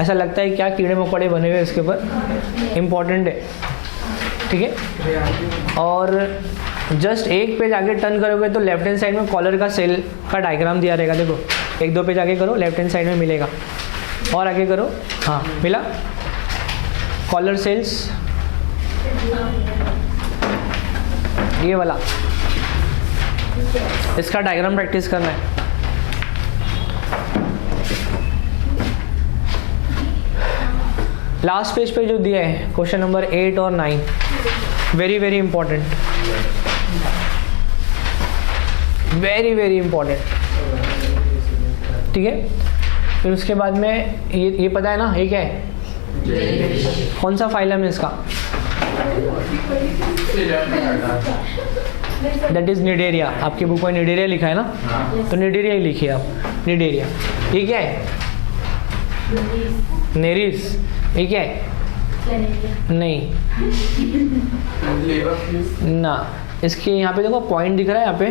ऐसा लगता है क्या कीड़े मकोड़े बने हुए इसके ऊपर, इम्पॉर्टेंट है, ठीक है। और जस्ट एक पेज आगे टर्न करोगे तो लेफ्ट हैंड साइड में कॉलर का सेल का डायग्राम दिया रहेगा। देखो 1-2 पेज आगे करो, लेफ्ट हैंड साइड में मिलेगा, और आगे करो, हाँ मिला, कॉलर सेल्स, ये वाला, इसका डायग्राम प्रैक्टिस करना है। लास्ट पेज पे जो दिया है क्वेश्चन नंबर 8 और 9, very very important, very very important, ठीक है। फिर उसके बाद में ये पता है ना ये क्या है, कौन सा फाइलम है इसका, दैट इज निडेरिया। आपकी बुक में निडेरिया लिखा है ना, तो निडेरिया ही लिखिए आप, निडेरिया। ये क्या है, नेरिस। ये क्या है, नहीं ना, इसके यहाँ पे देखो पॉइंट दिख रहा है यहाँ पे,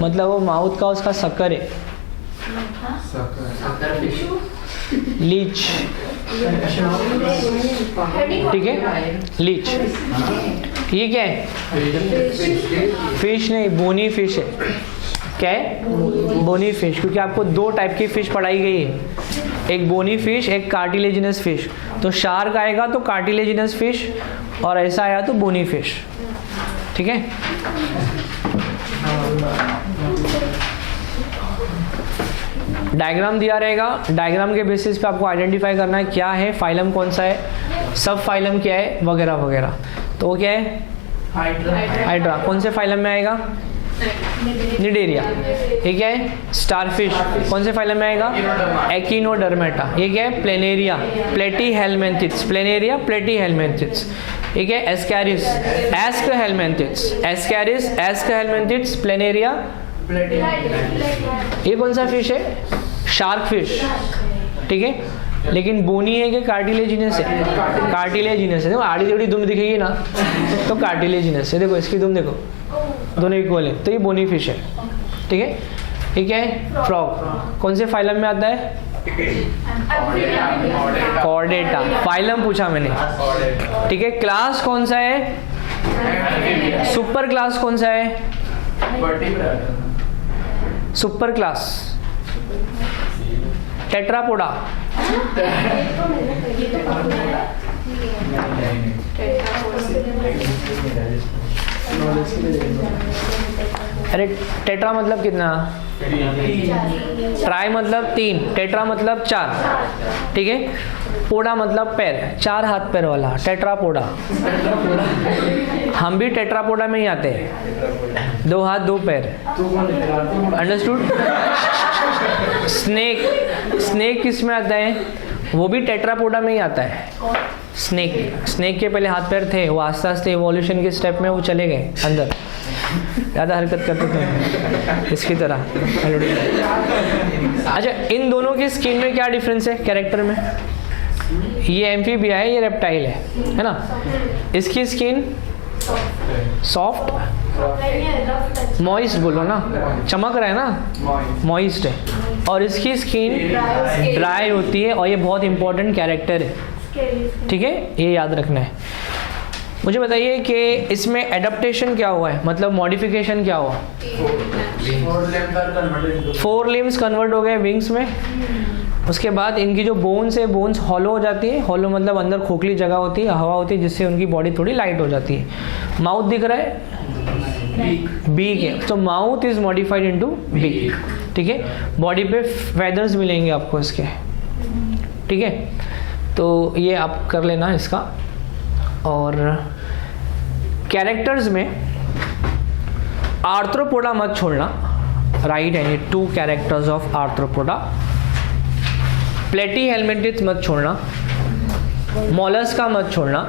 मतलब वो माउथ का उसका शक्कर है, लीच, ठीक है, लीच। ये क्या है, फिश नहीं, बोनी फिश है। क्या है, बोनी फिश, क्योंकि आपको 2 टाइप की फिश पढ़ाई गई है, एक बोनी फिश, एक कार्टिलेजिनस फिश। तो शार्क आएगा तो कार्टिलेजिनस फिश, और ऐसा आया तो बोनी फिश, ठीक है। डायग्राम दिया रहेगा, डायग्राम के बेसिस पे आपको आइडेंटिफाई करना है क्या है, फाइलम कौन सा है, सब फाइलम क्या है, वगैरह वगैरह। तो वो क्या है, हाइड्रा। कौन से फाइलम में आएगा, निडेरिया। ये क्या है, स्टारफिश, कौन से फाइलम में आएगा, एकिनोडर्मेटा। ये क्या है, प्लेनेरिया, प्लेटीहेलमिन्थिस, प्लेनेरिया प्लेटीहेलमिन्थिस। ये क्या है, एस्कैरिस, एस्कहेलमिन्थिस, एस्कैरिस एस्कहेलमिन्थिस, प्लेनेरिया। ये कौन सा फिश है, शार्क फिश, ठीक है। लेकिन बोनी है कि कार्टिलेजिनस है, कार्टिलेजिनस है। देखो आड़ी टेढ़ी दुम दिखेगी ना तो कार्टिलेजिनस है। देखो इसकी दुम देखो, दोनों इक्वल है, तो ये बोनी फिश है, ठीक है। ये क्या है, फ्रॉग, कौन से फाइलम में आता है, कॉर्डेटा। फाइलम पूछा मैंने, ठीक है। क्लास कौन सा है, सुपर क्लास कौन सा है, सुपर क्लास टेट्रापोडा, अरे टेट्रा मतलब कितना, ट्राई मतलब 3, टेट्रा मतलब 4, ठीक है। पोडा मतलब पैर, 4 हाथ पैर वाला, टेट्रापोडा। हम भी टेट्रापोडा में ही आते हैं, 2 हाथ 2 पैर। अंडरस्टूड? स्नेक किस में आता है? वो भी टेट्रापोडा में ही आता है। स्नेक के पहले हाथ पैर थे, वो आस्ते आस्ते इवोल्यूशन के स्टेप में वो चले गए अंदर, ज़्यादा हरकत करते थे इसकी तरह। अच्छा, इन दोनों की स्किन में क्या डिफरेंस है कैरेक्टर में? ये एम्फीबिया है, ये रेप्टाइल है ना? इसकी स्किन सॉफ्ट, मॉइस्ट बोलो ना, चमक रहा है ना, मॉइस्ट है। और इसकी स्किन ड्राई होती है, और ये बहुत इंपॉर्टेंट कैरेक्टर है, ठीक है, ये याद रखना है। मुझे बताइए कि इसमें एडेप्टेशन क्या हुआ है, मतलब मॉडिफिकेशन क्या हुआ? 4 लिम्स कन्वर्ट हो गए विंग्स में। उसके बाद इनकी जो बोन्स है, बोन्स हॉलो हो जाती है। हॉलो मतलब अंदर खोखली जगह होती है, हवा होती है, जिससे उनकी बॉडी थोड़ी लाइट हो जाती है। माउथ दिख रहा है, बीक है, तो mouth is modified into beak, ठीक है। बॉडी पे फेदर्स मिलेंगे आपको इसके, ठीक है। तो ये आप कर लेना इसका। और कैरेक्टर्स में आर्थ्रोपोडा मत छोड़ना, right any 2 characters of arthropoda. प्लेटी हेलमेंटिस मत छोड़ना, मोलस्का मत छोड़ना,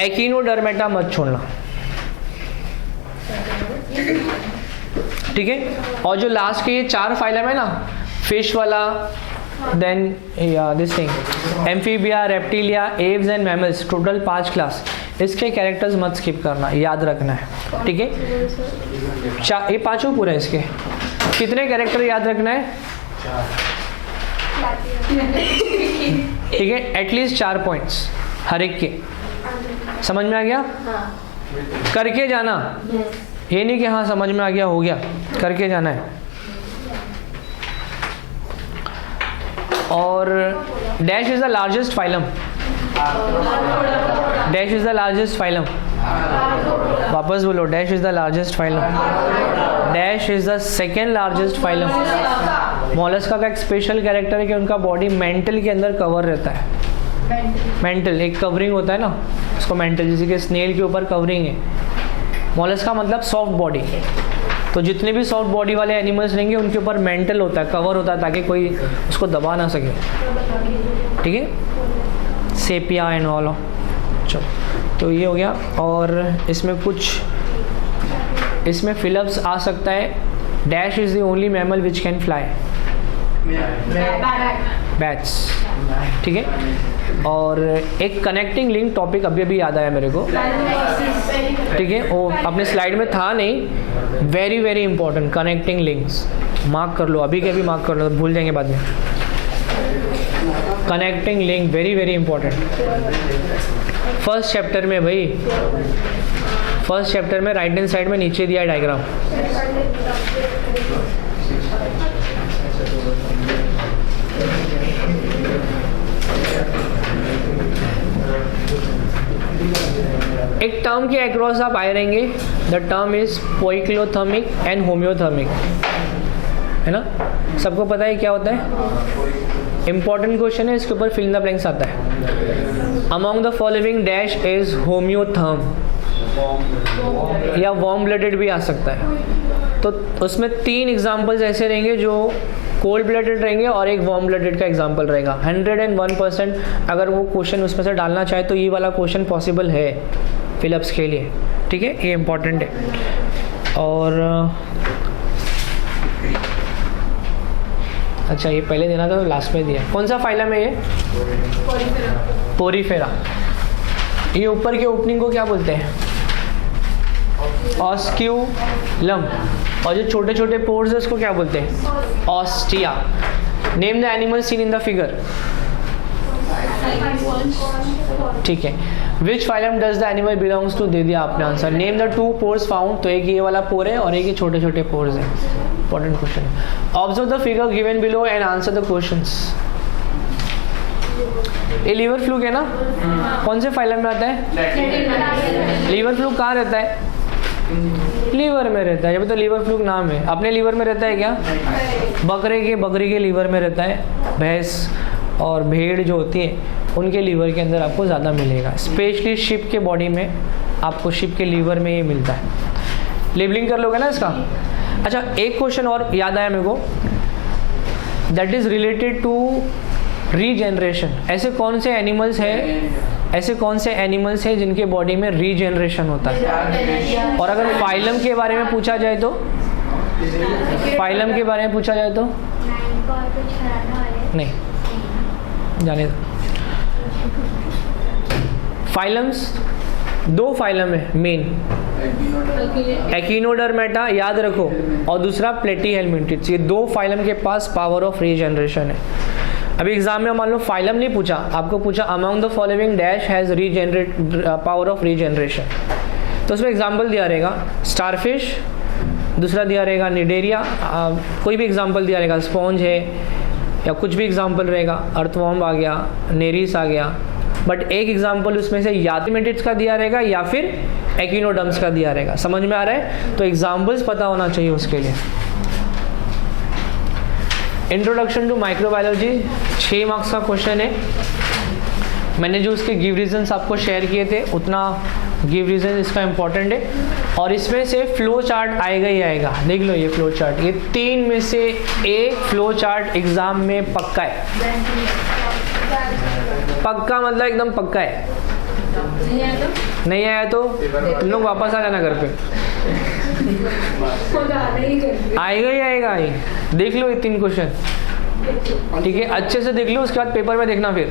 एकिनोडर्मेटा मत छोड़ना, ठीक है। और जो लास्ट के ये 4 फाइलम है ना, फिश वाला, then this thing amphibia, reptilia, aves and mammals, total 5 class. इसके कैरेक्टर्स मत स्किप करना, याद रखना है, ठीक है। ये 5 पूरे हैं इसके। कितने कैरेक्टर याद रखना है? ठीक है, एटलीस्ट 4 पॉइंट्स हर एक के। समझ में आ गया? करके जाना, ये नहीं कि हाँ समझ में आ गया हो गया, करके जाना है। और dash is the largest phylum, dash is the largest phylum, वापस बोलो, dash is the largest phylum, dash is the second largest phylum. Mollusca का एक स्पेशल कैरेक्टर है कि उनका बॉडी मेंटल के अंदर कवर रहता है। मेंटल एक कवरिंग होता है ना, उसको मेंटल, जैसे कि स्नेल के ऊपर कवरिंग है। मोलस्का मतलब सॉफ्ट बॉडी, तो जितने भी सॉफ्ट बॉडी वाले एनिमल्स रहेंगे उनके ऊपर मेंटल होता है, कवर होता है, ताकि कोई उसको दबा ना सके, ठीक है। Sepia and all. चलो, तो ये हो गया। और इसमें कुछ, इसमें फिलप्स आ सकता है। Dash is the only mammal which can fly, bats, ठीक है। और एक कनेक्टिंग लिंक टॉपिक अभी अभी याद आया मेरे को, ठीक है, वो अपने स्लाइड में था नहीं, very very important, connecting links. Mark कर लो, अभी के अभी मार्क कर लो, भूल जाएंगे बाद में। Connecting link very very important. First chapter में भाई, फर्स्ट चैप्टर में राइट हैंड साइड में नीचे दिया है डायग्राम। एक टर्म के अक्रॉस आप आए रहेंगे, the term is poikilothermic and homeothermic, है ना? सबको पता है क्या होता है? इंपॉर्टेंट क्वेश्चन है, इसके ऊपर फिल इन द ब्लैंक्स आता है। Among the following dash is होम्योथर्म, या वार्म ब्लडेड भी आ सकता है। तो उसमें 3 एग्जाम्पल्स ऐसे रहेंगे जो कोल्ड ब्लडेड रहेंगे, और एक वार्म ब्लडेड का एग्जाम्पल रहेगा। 101% अगर वो क्वेश्चन उसमें से डालना चाहे तो ये वाला क्वेश्चन पॉसिबल है फिलअप्स के लिए, ठीक है, ये इम्पॉर्टेंट है। और अच्छा, ये पहले देना था तो लास्ट में दिया। कौन सा फाइलम है ये? पोरीफेरा। ये ऊपर के ओपनिंग को क्या बोलते हैं? ऑस्क्यूलम। और जो छोटे छोटे पोर्स है उसको क्या बोलते हैं? Ostia. Name the animal seen in the figure. ठीक है, which phylum does the animal belongs to? दे दिया आपने answer. Name the 2 pores found, तो एक ये वाला पोर है और एक ये छोटे छोटे पोर्स है। इंपॉर्टेंट क्वेश्चन है। Observe the figure given below and answer the questions. ये लीवर फ्लूक है ना, कौन से फाइलम में आता है? लीवर फ्लूक कहाँ रहता है? लीवर में रहता है। जब तो लीवर फ्लूक नाम है। अपने लीवर में रहता है क्या? बकरी के लीवर में रहता है। भैंस और भेड़ जो होती है उनके लीवर के अंदर आपको ज़्यादा मिलेगा। स्पेशली शिप के बॉडी में आपको, शिप के लीवर में ये मिलता है। लेबलिंग कर लोगे ना इसका। अच्छा, एक क्वेश्चन और याद आया मेरे को, that is related to regeneration. ऐसे कौन से एनिमल्स हैं जिनके बॉडी में रीजनरेशन होता है? और अगर फाइलम के बारे में पूछा जाए तो, नहीं, जाने दो। फाइलम्स, 2 फाइलम है मेन, एकिनोडर्मेटा याद रखो, और दूसरा प्लेटीहेलमिंथिस। ये 2 फाइलम के पास पावर ऑफ रीजनरेशन है। अभी एग्जाम में मान लो फाइलम नहीं पूछा, आपको पूछा among the following dash has power of regeneration, तो उसमें एग्जाम्पल दिया रहेगा स्टारफिश, दूसरा दिया रहेगा निडेरिया, कोई भी एग्जाम्पल दिया रहेगा, स्पॉन्ज है या कुछ भी एग्जाम्पल रहेगा, अर्थवॉर्म आ गया, नेरिस आ गया, बट एक एग्जाम्पल उसमें से या तो का दिया रहेगा या फिर एकिनोडर्म्स का दिया रहेगा। समझ में आ रहा है? तो एग्जाम्पल्स पता होना चाहिए उसके लिए। इंट्रोडक्शन टू माइक्रोबायोलॉजी 6 मार्क्स का क्वेश्चन है। मैंने जो उसके गिव रीजंस आपको शेयर किए थे, उतना गिव रीजन इसका इम्पोर्टेंट है। और इसमें से फ्लो चार्ट आएगा ही आएगा। देख लो ये फ्लो चार्ट, ये 3 में से एक फ्लो चार्ट एग्जाम में पक्का है। पक्का मतलब एकदम पक्का है। नहीं आया तो तुम लोग वापस आ जाना घर पे। आएगा ही आएगा ही। देख लो ये 3 क्वेश्चन, ठीक है, अच्छे से देख लो, उसके बाद पेपर में देखना। फिर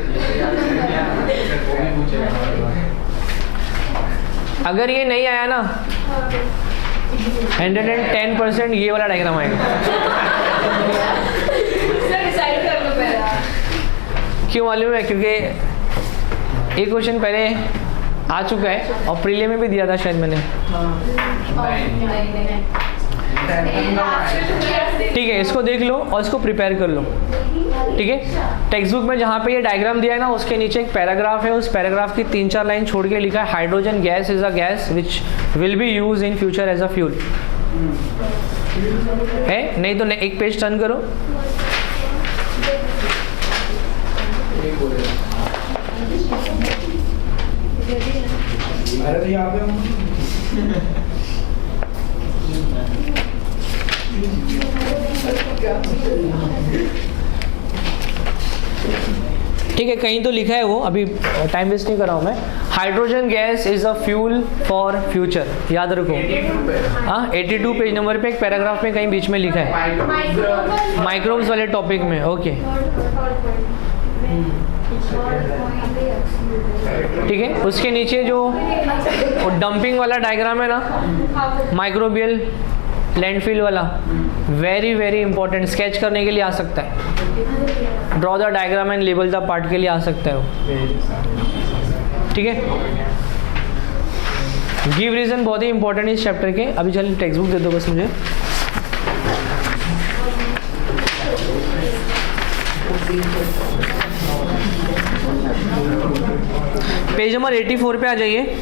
अगर ये नहीं आया ना, 110% ये वाला डायग्राम आएगा। क्यों मालूम है? क्योंकि एक क्वेश्चन पहले आ चुका है और प्रीलिम में भी दिया था शायद मैंने। ठीक है, इसको देख लो और इसको प्रिपेयर कर लो। ठीक है, टेक्स्ट बुक में जहाँ पे ये डायग्राम दिया है ना, उसके नीचे एक पैराग्राफ है। उस पैराग्राफ की 3-4 लाइन छोड़ के लिखा है hydrogen gas is a gas which will be use in future as a fuel. है नहीं तो एक पेज टर्न करो। ठीक है, कहीं तो लिखा है वो, अभी टाइम वेस्ट नहीं कर रहा हूँ मैं। Hydrogen gas is a fuel for future, याद रखो। हाँ, 82 पेज नंबर पे एक पैराग्राफ में कहीं बीच में लिखा है माइक्रोब्स वाले टॉपिक में। ओके, ठीक है, उसके नीचे जो डंपिंग वाला डायग्राम है ना, माइक्रोबियल लैंडफिल वाला, वेरी वेरी इंपॉर्टेंट, स्केच करने के लिए आ सकता है। Draw the diagram and label the part के लिए आ सकता है वो। ठीक है, गिव रीजन बहुत ही इंपॉर्टेंट है इस चैप्टर के। अभी चलिए टेक्स्ट बुक दे दो बस मुझे। पेज नंबर 84 पे आ जाइए।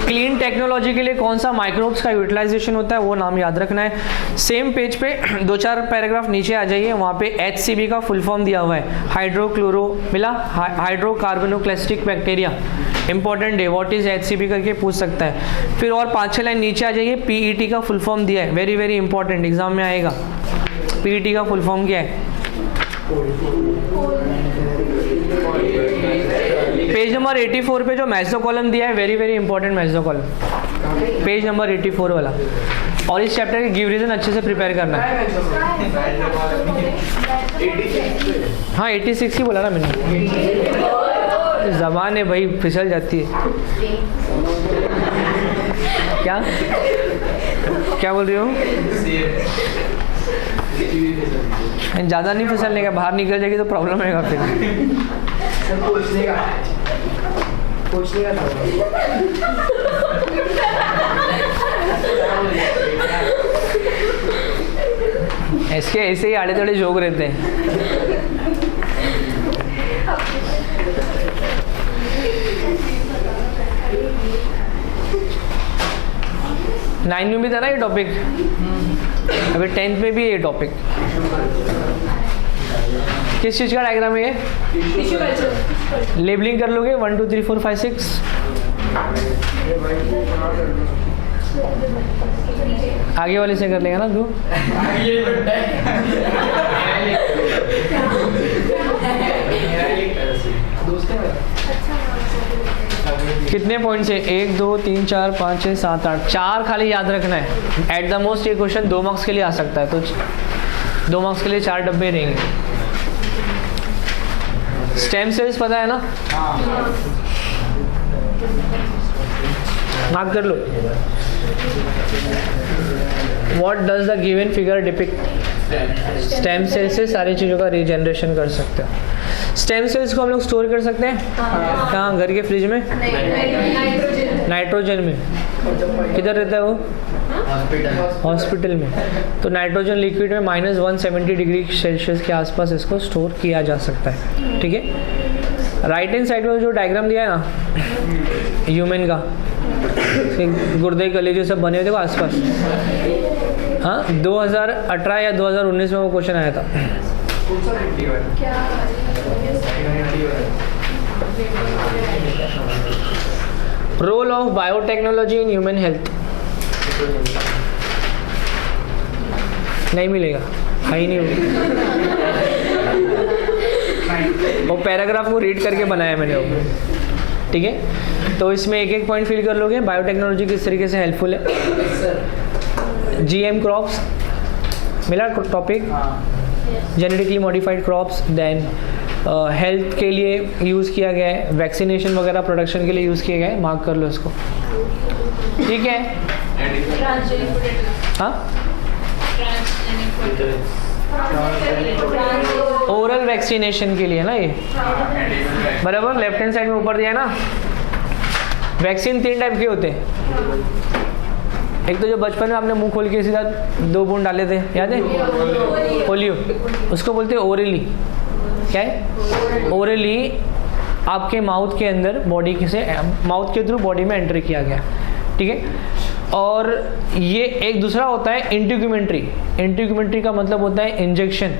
क्लीन टेक्नोलॉजी के लिए कौन सा माइक्रोब्स का यूटिलाइजेशन होता है वो नाम याद रखना है। सेम पेज पे 2-4 पैराग्राफ नीचे आ जाइए, वहाँ पे HCB का फुल फॉर्म दिया हुआ है, हाइड्रोक्लोरो मिला, हाइड्रोकार्बोनोक्लेस्टिक बैक्टीरिया। इंपॉर्टेंट है, व्हाट इज HCB करके पूछ सकता है। फिर और 5-6 लाइन नीचे आ जाइए, PET का फुल फॉर्म दिया है, वेरी वेरी इंपॉर्टेंट, एग्जाम में आएगा। PET का फुल फॉर्म क्या है? पेज नंबर 84 पे जो मेसो कॉलम दिया है, very very important meso column, page number 84 वाला। और इस चैप्टर के गिव रीजन अच्छे से प्रिपेयर करना है। हाँ 86 ही बोला ना मैंने, जबान है भाई फिसल जाती है। क्या क्या बोल रही हो? ज़्यादा नहीं फिसलने का, बाहर निकल जाएगी तो प्रॉब्लम रहेगा फिर। इसके ऐसे ही आड़े तड़े जोक रहते हैं। नाइन में भी था ना ये टॉपिक, अभी 10th में भी ये टॉपिक। किस चीज़ का डायग्राम है ये? Tissue culture. लेबलिंग कर लोगे 1 2 3 4 5 6। आगे वाले से कर लेगा ना तू। कितने पॉइंट से? 1 2 3 4 5 6 7 8, 4 खाली याद रखना है। एट द मोस्ट ये क्वेश्चन 2 मार्क्स के लिए आ सकता है, तो 2 मार्क्स के लिए 4 डब्बे रहेंगे। स्टेम सेल्स पता है ना? मार्क कर लो। What does the given figure depict? Stem cell से सारी चीज़ों का रीजनरेशन कर सकते हैं। स्टेम सेल्स को हम लोग स्टोर कर सकते हैं कहाँ? घर के फ्रिज में? नाइट्रोजन में। किधर रहता है वो? हॉस्पिटल में। तो नाइट्रोजन लिक्विड में -170 डिग्री सेल्सियस के आसपास इसको स्टोर किया जा सकता है। ठीक है। राइट हैंड साइड में जो डायग्राम दिया है ना ह्यूमन का, गुर्दे कलेजे सब बने हुए थे आसपास। हाँ 2018 या 2019 में वो क्वेश्चन आया था। Role of biotechnology in human health. नहीं मिलेगा, है ही नहीं वो पैराग्राफ को रीड करके बनाया मैंने वो। ठीक है, तो इसमें एक एक पॉइंट फिल कर लोगे। बायोटेक्नोलॉजी किस तरीके से हेल्पफुल है। जीएम क्रॉप्स मिला topic, genetically modified crops, then health के लिए यूज़ किया गया है, वैक्सीनेशन वगैरह प्रोडक्शन के लिए यूज़ किया गया है। मार्क कर लो इसको। ठीक है। हाँ ओरल वैक्सीनेशन के लिए ना ये बराबर। लेफ्ट हैंड साइड में ऊपर दिया है ना। वैक्सीन 3 टाइप के होते हैं। एक तो जो बचपन में आपने मुंह खोल के सीधा 2 बूंद डाले थे, याद है? पोलियो, उसको बोलते हैं ओरली। क्या है? ओरली आपके माउथ के अंदर बॉडी से, माउथ के थ्रू बॉडी में एंटर किया गया। ठीक है। और ये एक दूसरा होता है इंट्यूक्यूमेंट्री। इंट्यूक्यूमेंट्री का मतलब होता है इंजेक्शन।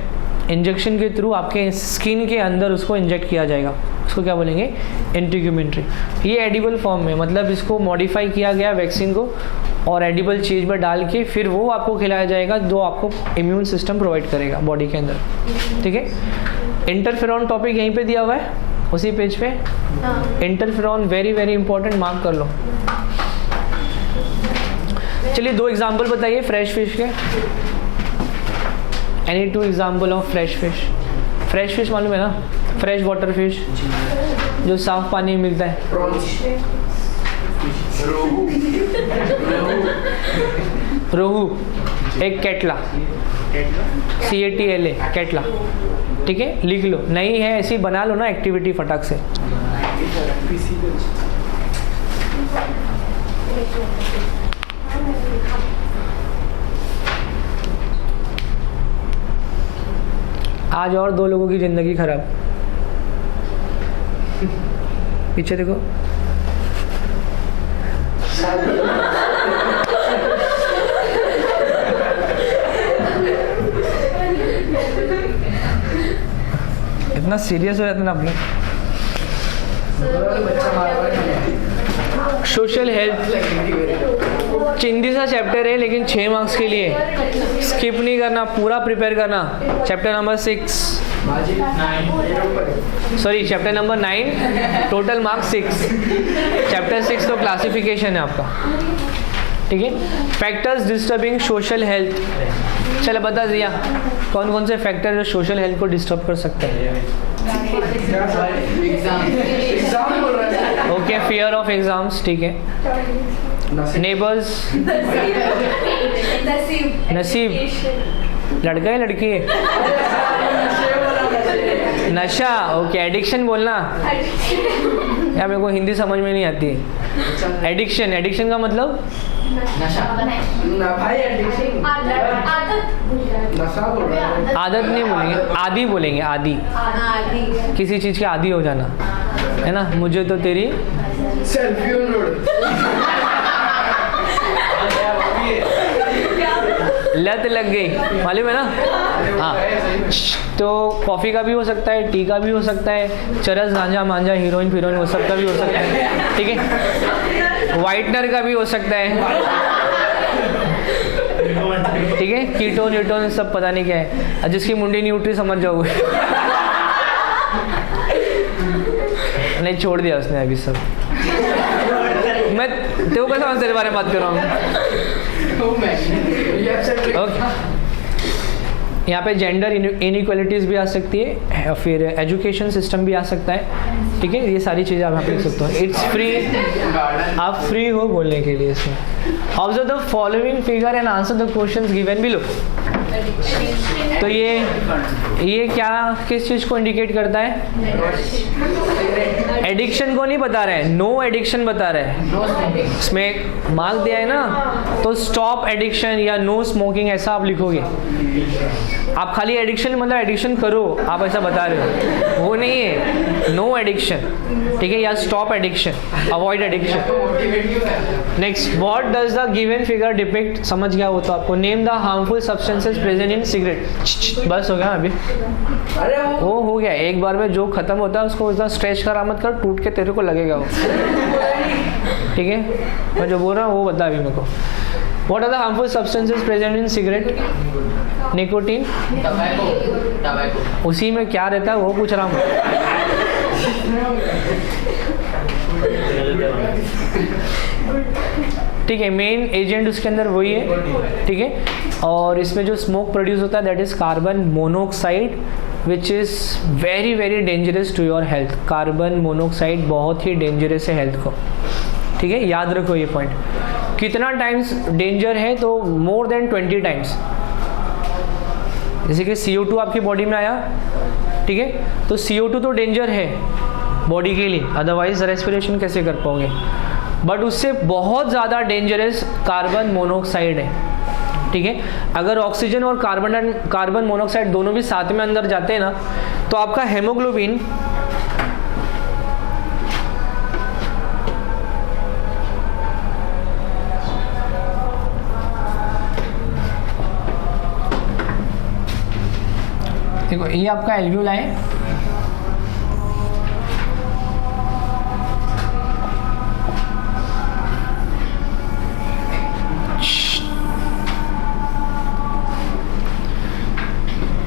इंजेक्शन के थ्रू आपके स्किन के अंदर उसको इंजेक्ट किया जाएगा, उसको क्या बोलेंगे? इंट्यूक्यूमेंट्री। ये एडिबल फॉर्म में, मतलब इसको मॉडिफाई किया गया वैक्सीन को और एडिबल चीज़ में डाल के फिर वो आपको खिलाया जाएगा जो आपको इम्यून सिस्टम प्रोवाइड करेगा बॉडी के अंदर। ठीक है। इंटरफेरॉन टॉपिक यहीं पे दिया हुआ है उसी पेज पे। Interferon very very important, mark कर लो। चलिए 2 एग्जाम्पल बताइए फ्रेश फिश के। Any 2 example of fresh fish. Fresh fish मालूम है ना? फ्रेश वाटर फिश जो साफ पानी में मिलता है। रोहू, एक कैटला, CATLA कैटला। ठीक है, लिख लो। नहीं है ऐसी बना लो ना एक्टिविटी फटाक से। आज और 2 लोगों की जिंदगी खराब। पीछे देखो। इतना सीरियस हो जाता ना अपने। सोशल हेल्थ चिंदी सा चैप्टर है लेकिन 6 मार्क्स के लिए। स्किप नहीं करना, पूरा प्रिपेयर करना। Chapter number 6, sorry chapter number 9, total marks 6। Chapter 6 तो क्लासिफिकेशन है आपका। ठीक है। Factors disturbing social health. चलो बता दिया कौन कौन से फैक्टर जो सोशल हेल्थ को डिस्टर्ब कर सकते हैं। Okay, fear of exams. ठीक है। नेबर्स, नसीब, लड़का है लड़की है? नशा। ओके, एडिक्शन बोलना यार, मेरे को हिंदी समझ में नहीं आती है। एडिक्शन, एडिक्शन का मतलब आदत नहीं बोलेंगे, आदी बोलेंगे। आदी, किसी चीज के आदी हो जाना है ना। मुझे तो तेरी लत लग गई, मालूम है ना? हाँ, तो कॉफ़ी का भी हो सकता है, टी का भी हो सकता है, चरस, गांजा, मांजा, हीरोइन फिरोइन वो सब का भी हो सकता है, ठीक है। वाइटनर का भी हो सकता है, ठीक है। कीटोन यूटोन सब पता नहीं क्या है, जिसकी मुंडी नहीं उठी समझ जाओगे। नहीं, छोड़ दिया उसने अभी सब। मैं तेरे को कैसा तेरे बारे में बात कर रहा हूँ। ओके, यहाँ पे जेंडर इनइक्वालिटीज़ भी आ सकती है, फिर एजुकेशन सिस्टम भी आ सकता है, ठीक है। ये सारी चीज़ें आप यहाँ पे लिख सकते हो। इट्स फ्री, आप फ्री हो बोलने के लिए इसमें। Observe the following figure and answer the questions given below. तो ये क्या किस चीज़ को इंडिकेट करता है? एडिक्शन को नहीं बता रहे हैं, नो एडिक्शन बता रहे हैं। इसमें मार्क दिया है ना, तो स्टॉप एडिक्शन या नो स्मोकिंग ऐसा आप लिखोगे। आप खाली एडिक्शन मतलब एडिक्शन करो आप ऐसा बता रहे हो, वो नहीं है। नो एडिक्शन, ठीक है, या stop addiction, avoid addiction. Next, what does the given figure depict? समझ गया वो तो आपको। Name the harmful substances present in cigarette. बस हो गया अभी, वो हो गया। एक बार में जो खत्म होता है उसको उतना स्ट्रेच करा मत कर, टूट के तेरे को लगेगा वो, ठीक है। मैं जो बोल रहा हूँ वो बता अभी मेरे को। What are the harmful substances present in cigarette? Nicotine, उसी में क्या रहता है वो पूछ रहा हूँ। ठीक है, मेन एजेंट उसके अंदर वही है, ठीक है। और इसमें जो स्मोक प्रोड्यूस होता है that is carbon monoxide, which is very very dangerous to your health. Carbon monoxide बहुत ही डेंजरस है हेल्थ को, ठीक है, याद रखो ये पॉइंट। कितना टाइम्स डेंजर है? तो मोर देन 20 टाइम्स। जैसे कि CO2 आपकी बॉडी में आया, ठीक है, तो CO2 तो डेंजर है बॉडी के लिए, अदरवाइज रेस्पिरेशन कैसे कर पाओगे। बट उससे बहुत ज़्यादा डेंजरस कार्बन मोनोऑक्साइड है, ठीक है। अगर ऑक्सीजन और कार्बन मोनोऑक्साइड दोनों भी साथ में अंदर जाते हैं ना, तो आपका हेमोग्लोबिन देखो, ये आपका एल्वियोला है,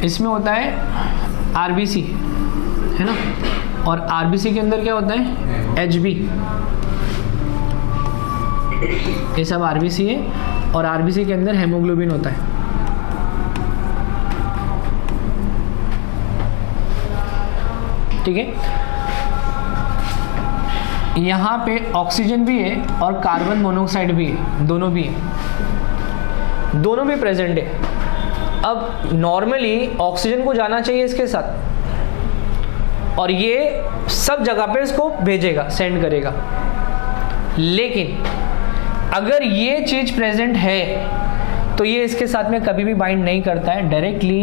इसमें होता है RBC, है ना, और RBC के अंदर क्या होता है? HB। ये सब RBC है, और RBC के अंदर हेमोग्लोबिन होता है। ठीक है, यहाँ पे ऑक्सीजन भी है और कार्बन मोनोऑक्साइड भी है, दोनों भी है, दोनों भी प्रेजेंट है। अब नॉर्मली ऑक्सीजन को जाना चाहिए इसके साथ, और ये सब जगह पे इसको भेजेगा, सेंड करेगा। लेकिन अगर ये चीज़ प्रेजेंट है तो ये इसके साथ में कभी भी बाइंड नहीं करता है डायरेक्टली,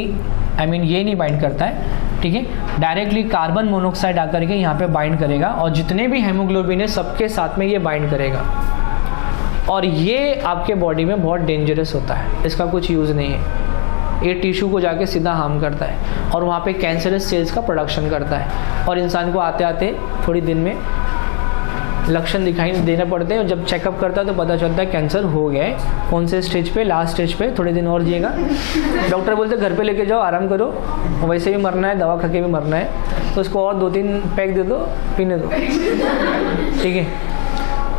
ये नहीं बाइंड करता है, ठीक है। डायरेक्टली कार्बन मोनोऑक्साइड आकर के यहाँ पे बाइंड करेगा, और जितने भी हेमोग्लोबिन है सबके साथ में ये बाइंड करेगा, और ये आपके बॉडी में बहुत डेंजरस होता है, इसका कुछ यूज़ नहीं है। ये टिश्यू को जाके सीधा हार्म करता है, और वहाँ पे कैंसरस सेल्स का प्रोडक्शन करता है, और इंसान को आते आते थोड़ी दिन में लक्षण दिखाई देने पड़ते हैं, और जब चेकअप करता है तो पता चलता है कैंसर हो गया है। कौन से स्टेज पे? लास्ट स्टेज पे, थोड़े दिन और जिएगा। डॉक्टर बोलते घर पे लेके जाओ, आराम करो, वैसे भी मरना है, दवा खा के भी मरना है, तो उसको और 2-3 पैक दे दो, पीने दो, ठीक है।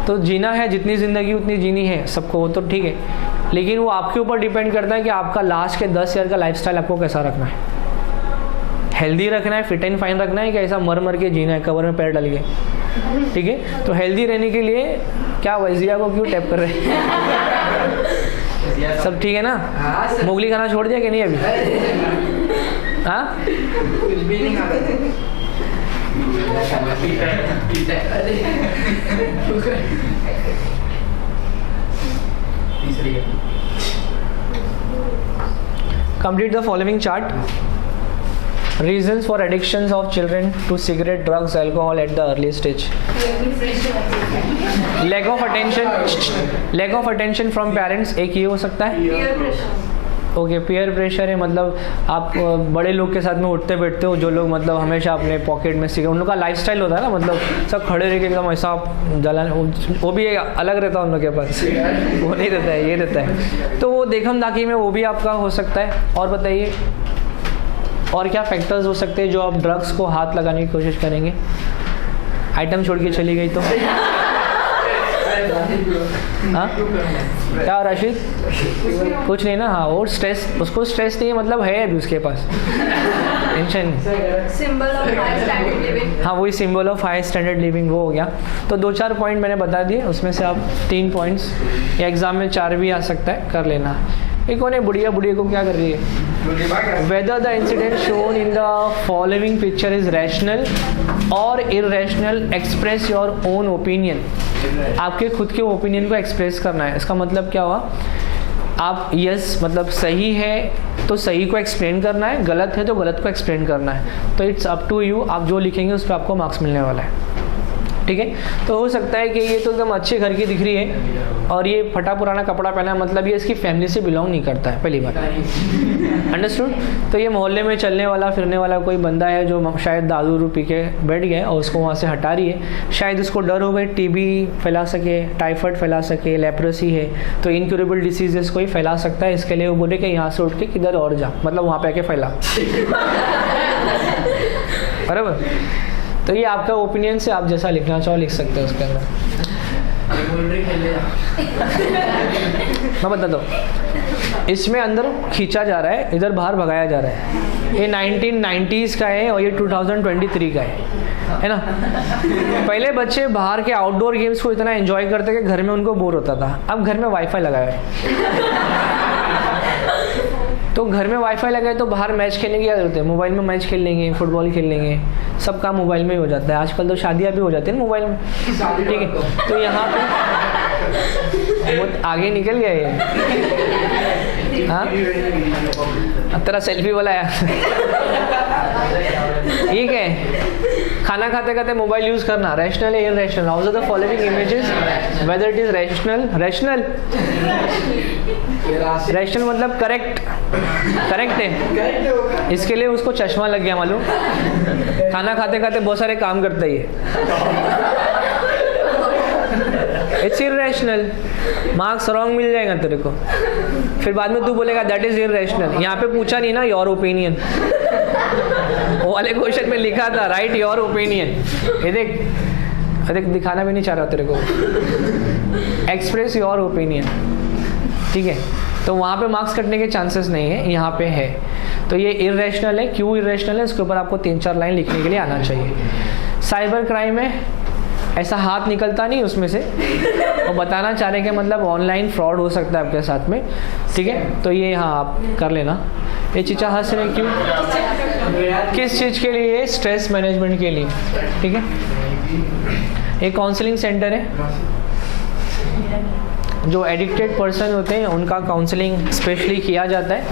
तो जीना है, जितनी ज़िंदगी उतनी जीनी है सबको, वो तो ठीक है, लेकिन वो आपके ऊपर डिपेंड करता है कि आपका लास्ट के 10 ईयर का लाइफस्टाइल आपको कैसा रखना है। हेल्दी रखना है, फिट एंड फाइन रखना है, कि ऐसा मर मर के जीना है कवर में पैर डाल के, ठीक है। तो हेल्दी रहने के लिए क्या वजिया को क्यों टैप कर रहे हैं? सब ठीक है ना? मोगली खाना छोड़ दिया कि नहीं अभी? हाँ, कुछ भी नहीं खाता। complete the following chart. Reasons for addictions of children to cigarette, drugs, alcohol at the early stage. Lack of attention from parents, एक ये हो सकता है, ओके, पीयर प्रेशर है मतलब आप बड़े लोग के साथ में उठते बैठते हो, जो लोग मतलब हमेशा अपने पॉकेट में सिगरेट, उन लोग का लाइफस्टाइल होता है ना, मतलब सब खड़े रह के एकदम ऐसा जलाने, वो भी अलग रहता है उन लोग के पास, वो नहीं रहता है, ये रहता है। तो वो देखम दाकी में वो भी आपका हो सकता है। और बताइए और क्या फैक्टर्स हो सकते हैं जो आप ड्रग्स को हाथ लगाने की कोशिश करेंगे? आइटम छोड़ के चली गई तो हाँ क्या राशिद? कुछ नहीं ना। हाँ, और स्ट्रेस, उसको स्ट्रेस नहीं है मतलब है अभी उसके पास tension. Symbol of high standard living. हाँ, वही symbol of high standard living वो हो गया। तो 2-4 पॉइंट मैंने बता दिए, उसमें से आप 3 पॉइंट्स या एग्जाम में 4 भी आ सकता है, कर लेना। एक कौन है बुढ़िया? बुढ़िया को क्या कर रही है? Whether the incident shown in the following picture is rational और irrational, express your own opinion. आपके खुद के ओपिनियन को एक्सप्रेस करना है। इसका मतलब क्या हुआ? आप यस मतलब सही है तो सही को एक्सप्लेन करना है, गलत है तो गलत को एक्सप्लेन करना है। तो इट्स अप टू यू, आप जो लिखेंगे उस पर आपको मार्क्स मिलने वाला है। ठीक है, तो हो सकता है कि ये तो एकदम अच्छे घर की दिख रही है और ये फटा पुराना कपड़ा पहना है, मतलब ये इसकी फैमिली से बिलोंग नहीं करता है, पहली बात। अंडरस्टूड? तो ये मोहल्ले में चलने वाला फिरने वाला कोई बंदा है जो शायद दारू पी के बैठ गया और उसको वहाँ से हटा रही है। शायद उसको डर हो गई टीबी फैला सके, टाइफाइड फैला सके, लेप्रोसी है, तो इनक्यूरेबल डिसीजेस को ही फैला सकता है। इसके लिए वो बोले कि यहाँ से उठ के किधर और जा, मतलब वहाँ पे आके फैला। बराबर? तो ये आपका ओपिनियन से आप जैसा लिखना चाहो लिख सकते हो उसके अंदर। मैं बताता हूँ, इसमें अंदर खींचा जा रहा है, इधर बाहर भगाया जा रहा है। ये 1990s का है और ये 2023 का है ना। पहले बच्चे बाहर के आउटडोर गेम्स को इतना एंजॉय करते कि घर में उनको बोर होता था। अब घर में वाईफाई लगाया है तो घर में वाईफाई लगाए तो बाहर मैच खेलने की क्या जरूरत है? मोबाइल में मैच खेल लेंगे, फुटबॉल खेल लेंगे, सब काम मोबाइल में ही हो जाता है। आजकल तो शादियाँ भी हो जाती है ना मोबाइल में। ठीक है, तो यहाँ पे बहुत आगे निकल गया ये। हाँ, अब तेरा सेल्फी वाला है। ठीक है, खाना खाते खाते मोबाइल यूज करना रैशनल है irrational? How are the following images whether it is rational? Rational rational मतलब करेक्ट, करेक्ट है। इसके लिए उसको चश्मा लग गया मालूम। खाना खाते खाते बहुत सारे काम करता ही है। इट्स इररेशनल, मार्क्स रॉन्ग मिल जाएगा तेरे को। फिर बाद में तू बोलेगा दैट इज इररेशनल। यहाँ पे पूछा नहीं ना योर ओपिनियन, वो वाले क्वेश्चन में लिखा था राइट योर ओपिनियन। ये देख, देख दिखाना भी नहीं चाह रहा तेरे को, एक्सप्रेस योर ओपिनियन। ठीक है, तो वहाँ पे मार्क्स कटने के चांसेस नहीं है, यहाँ पे है। तो ये इररेशनल है। क्यों इररेशनल है उसके ऊपर आपको 3-4 लाइन लिखने के लिए आना चाहिए। साइबर क्राइम में ऐसा हाथ निकलता नहीं उसमें से, और बताना चाह रहे हैं कि मतलब ऑनलाइन फ्रॉड हो सकता है आपके साथ में। ठीक है, तो ये हाँ आप कर लेना। ये चीज़ा हंस रहे क्यों? किस चीज़ के लिए? स्ट्रेस मैनेजमेंट के लिए। ठीक है, एक काउंसलिंग सेंटर है, जो एडिक्टेड पर्सन होते हैं उनका काउंसलिंग स्पेशली किया जाता है।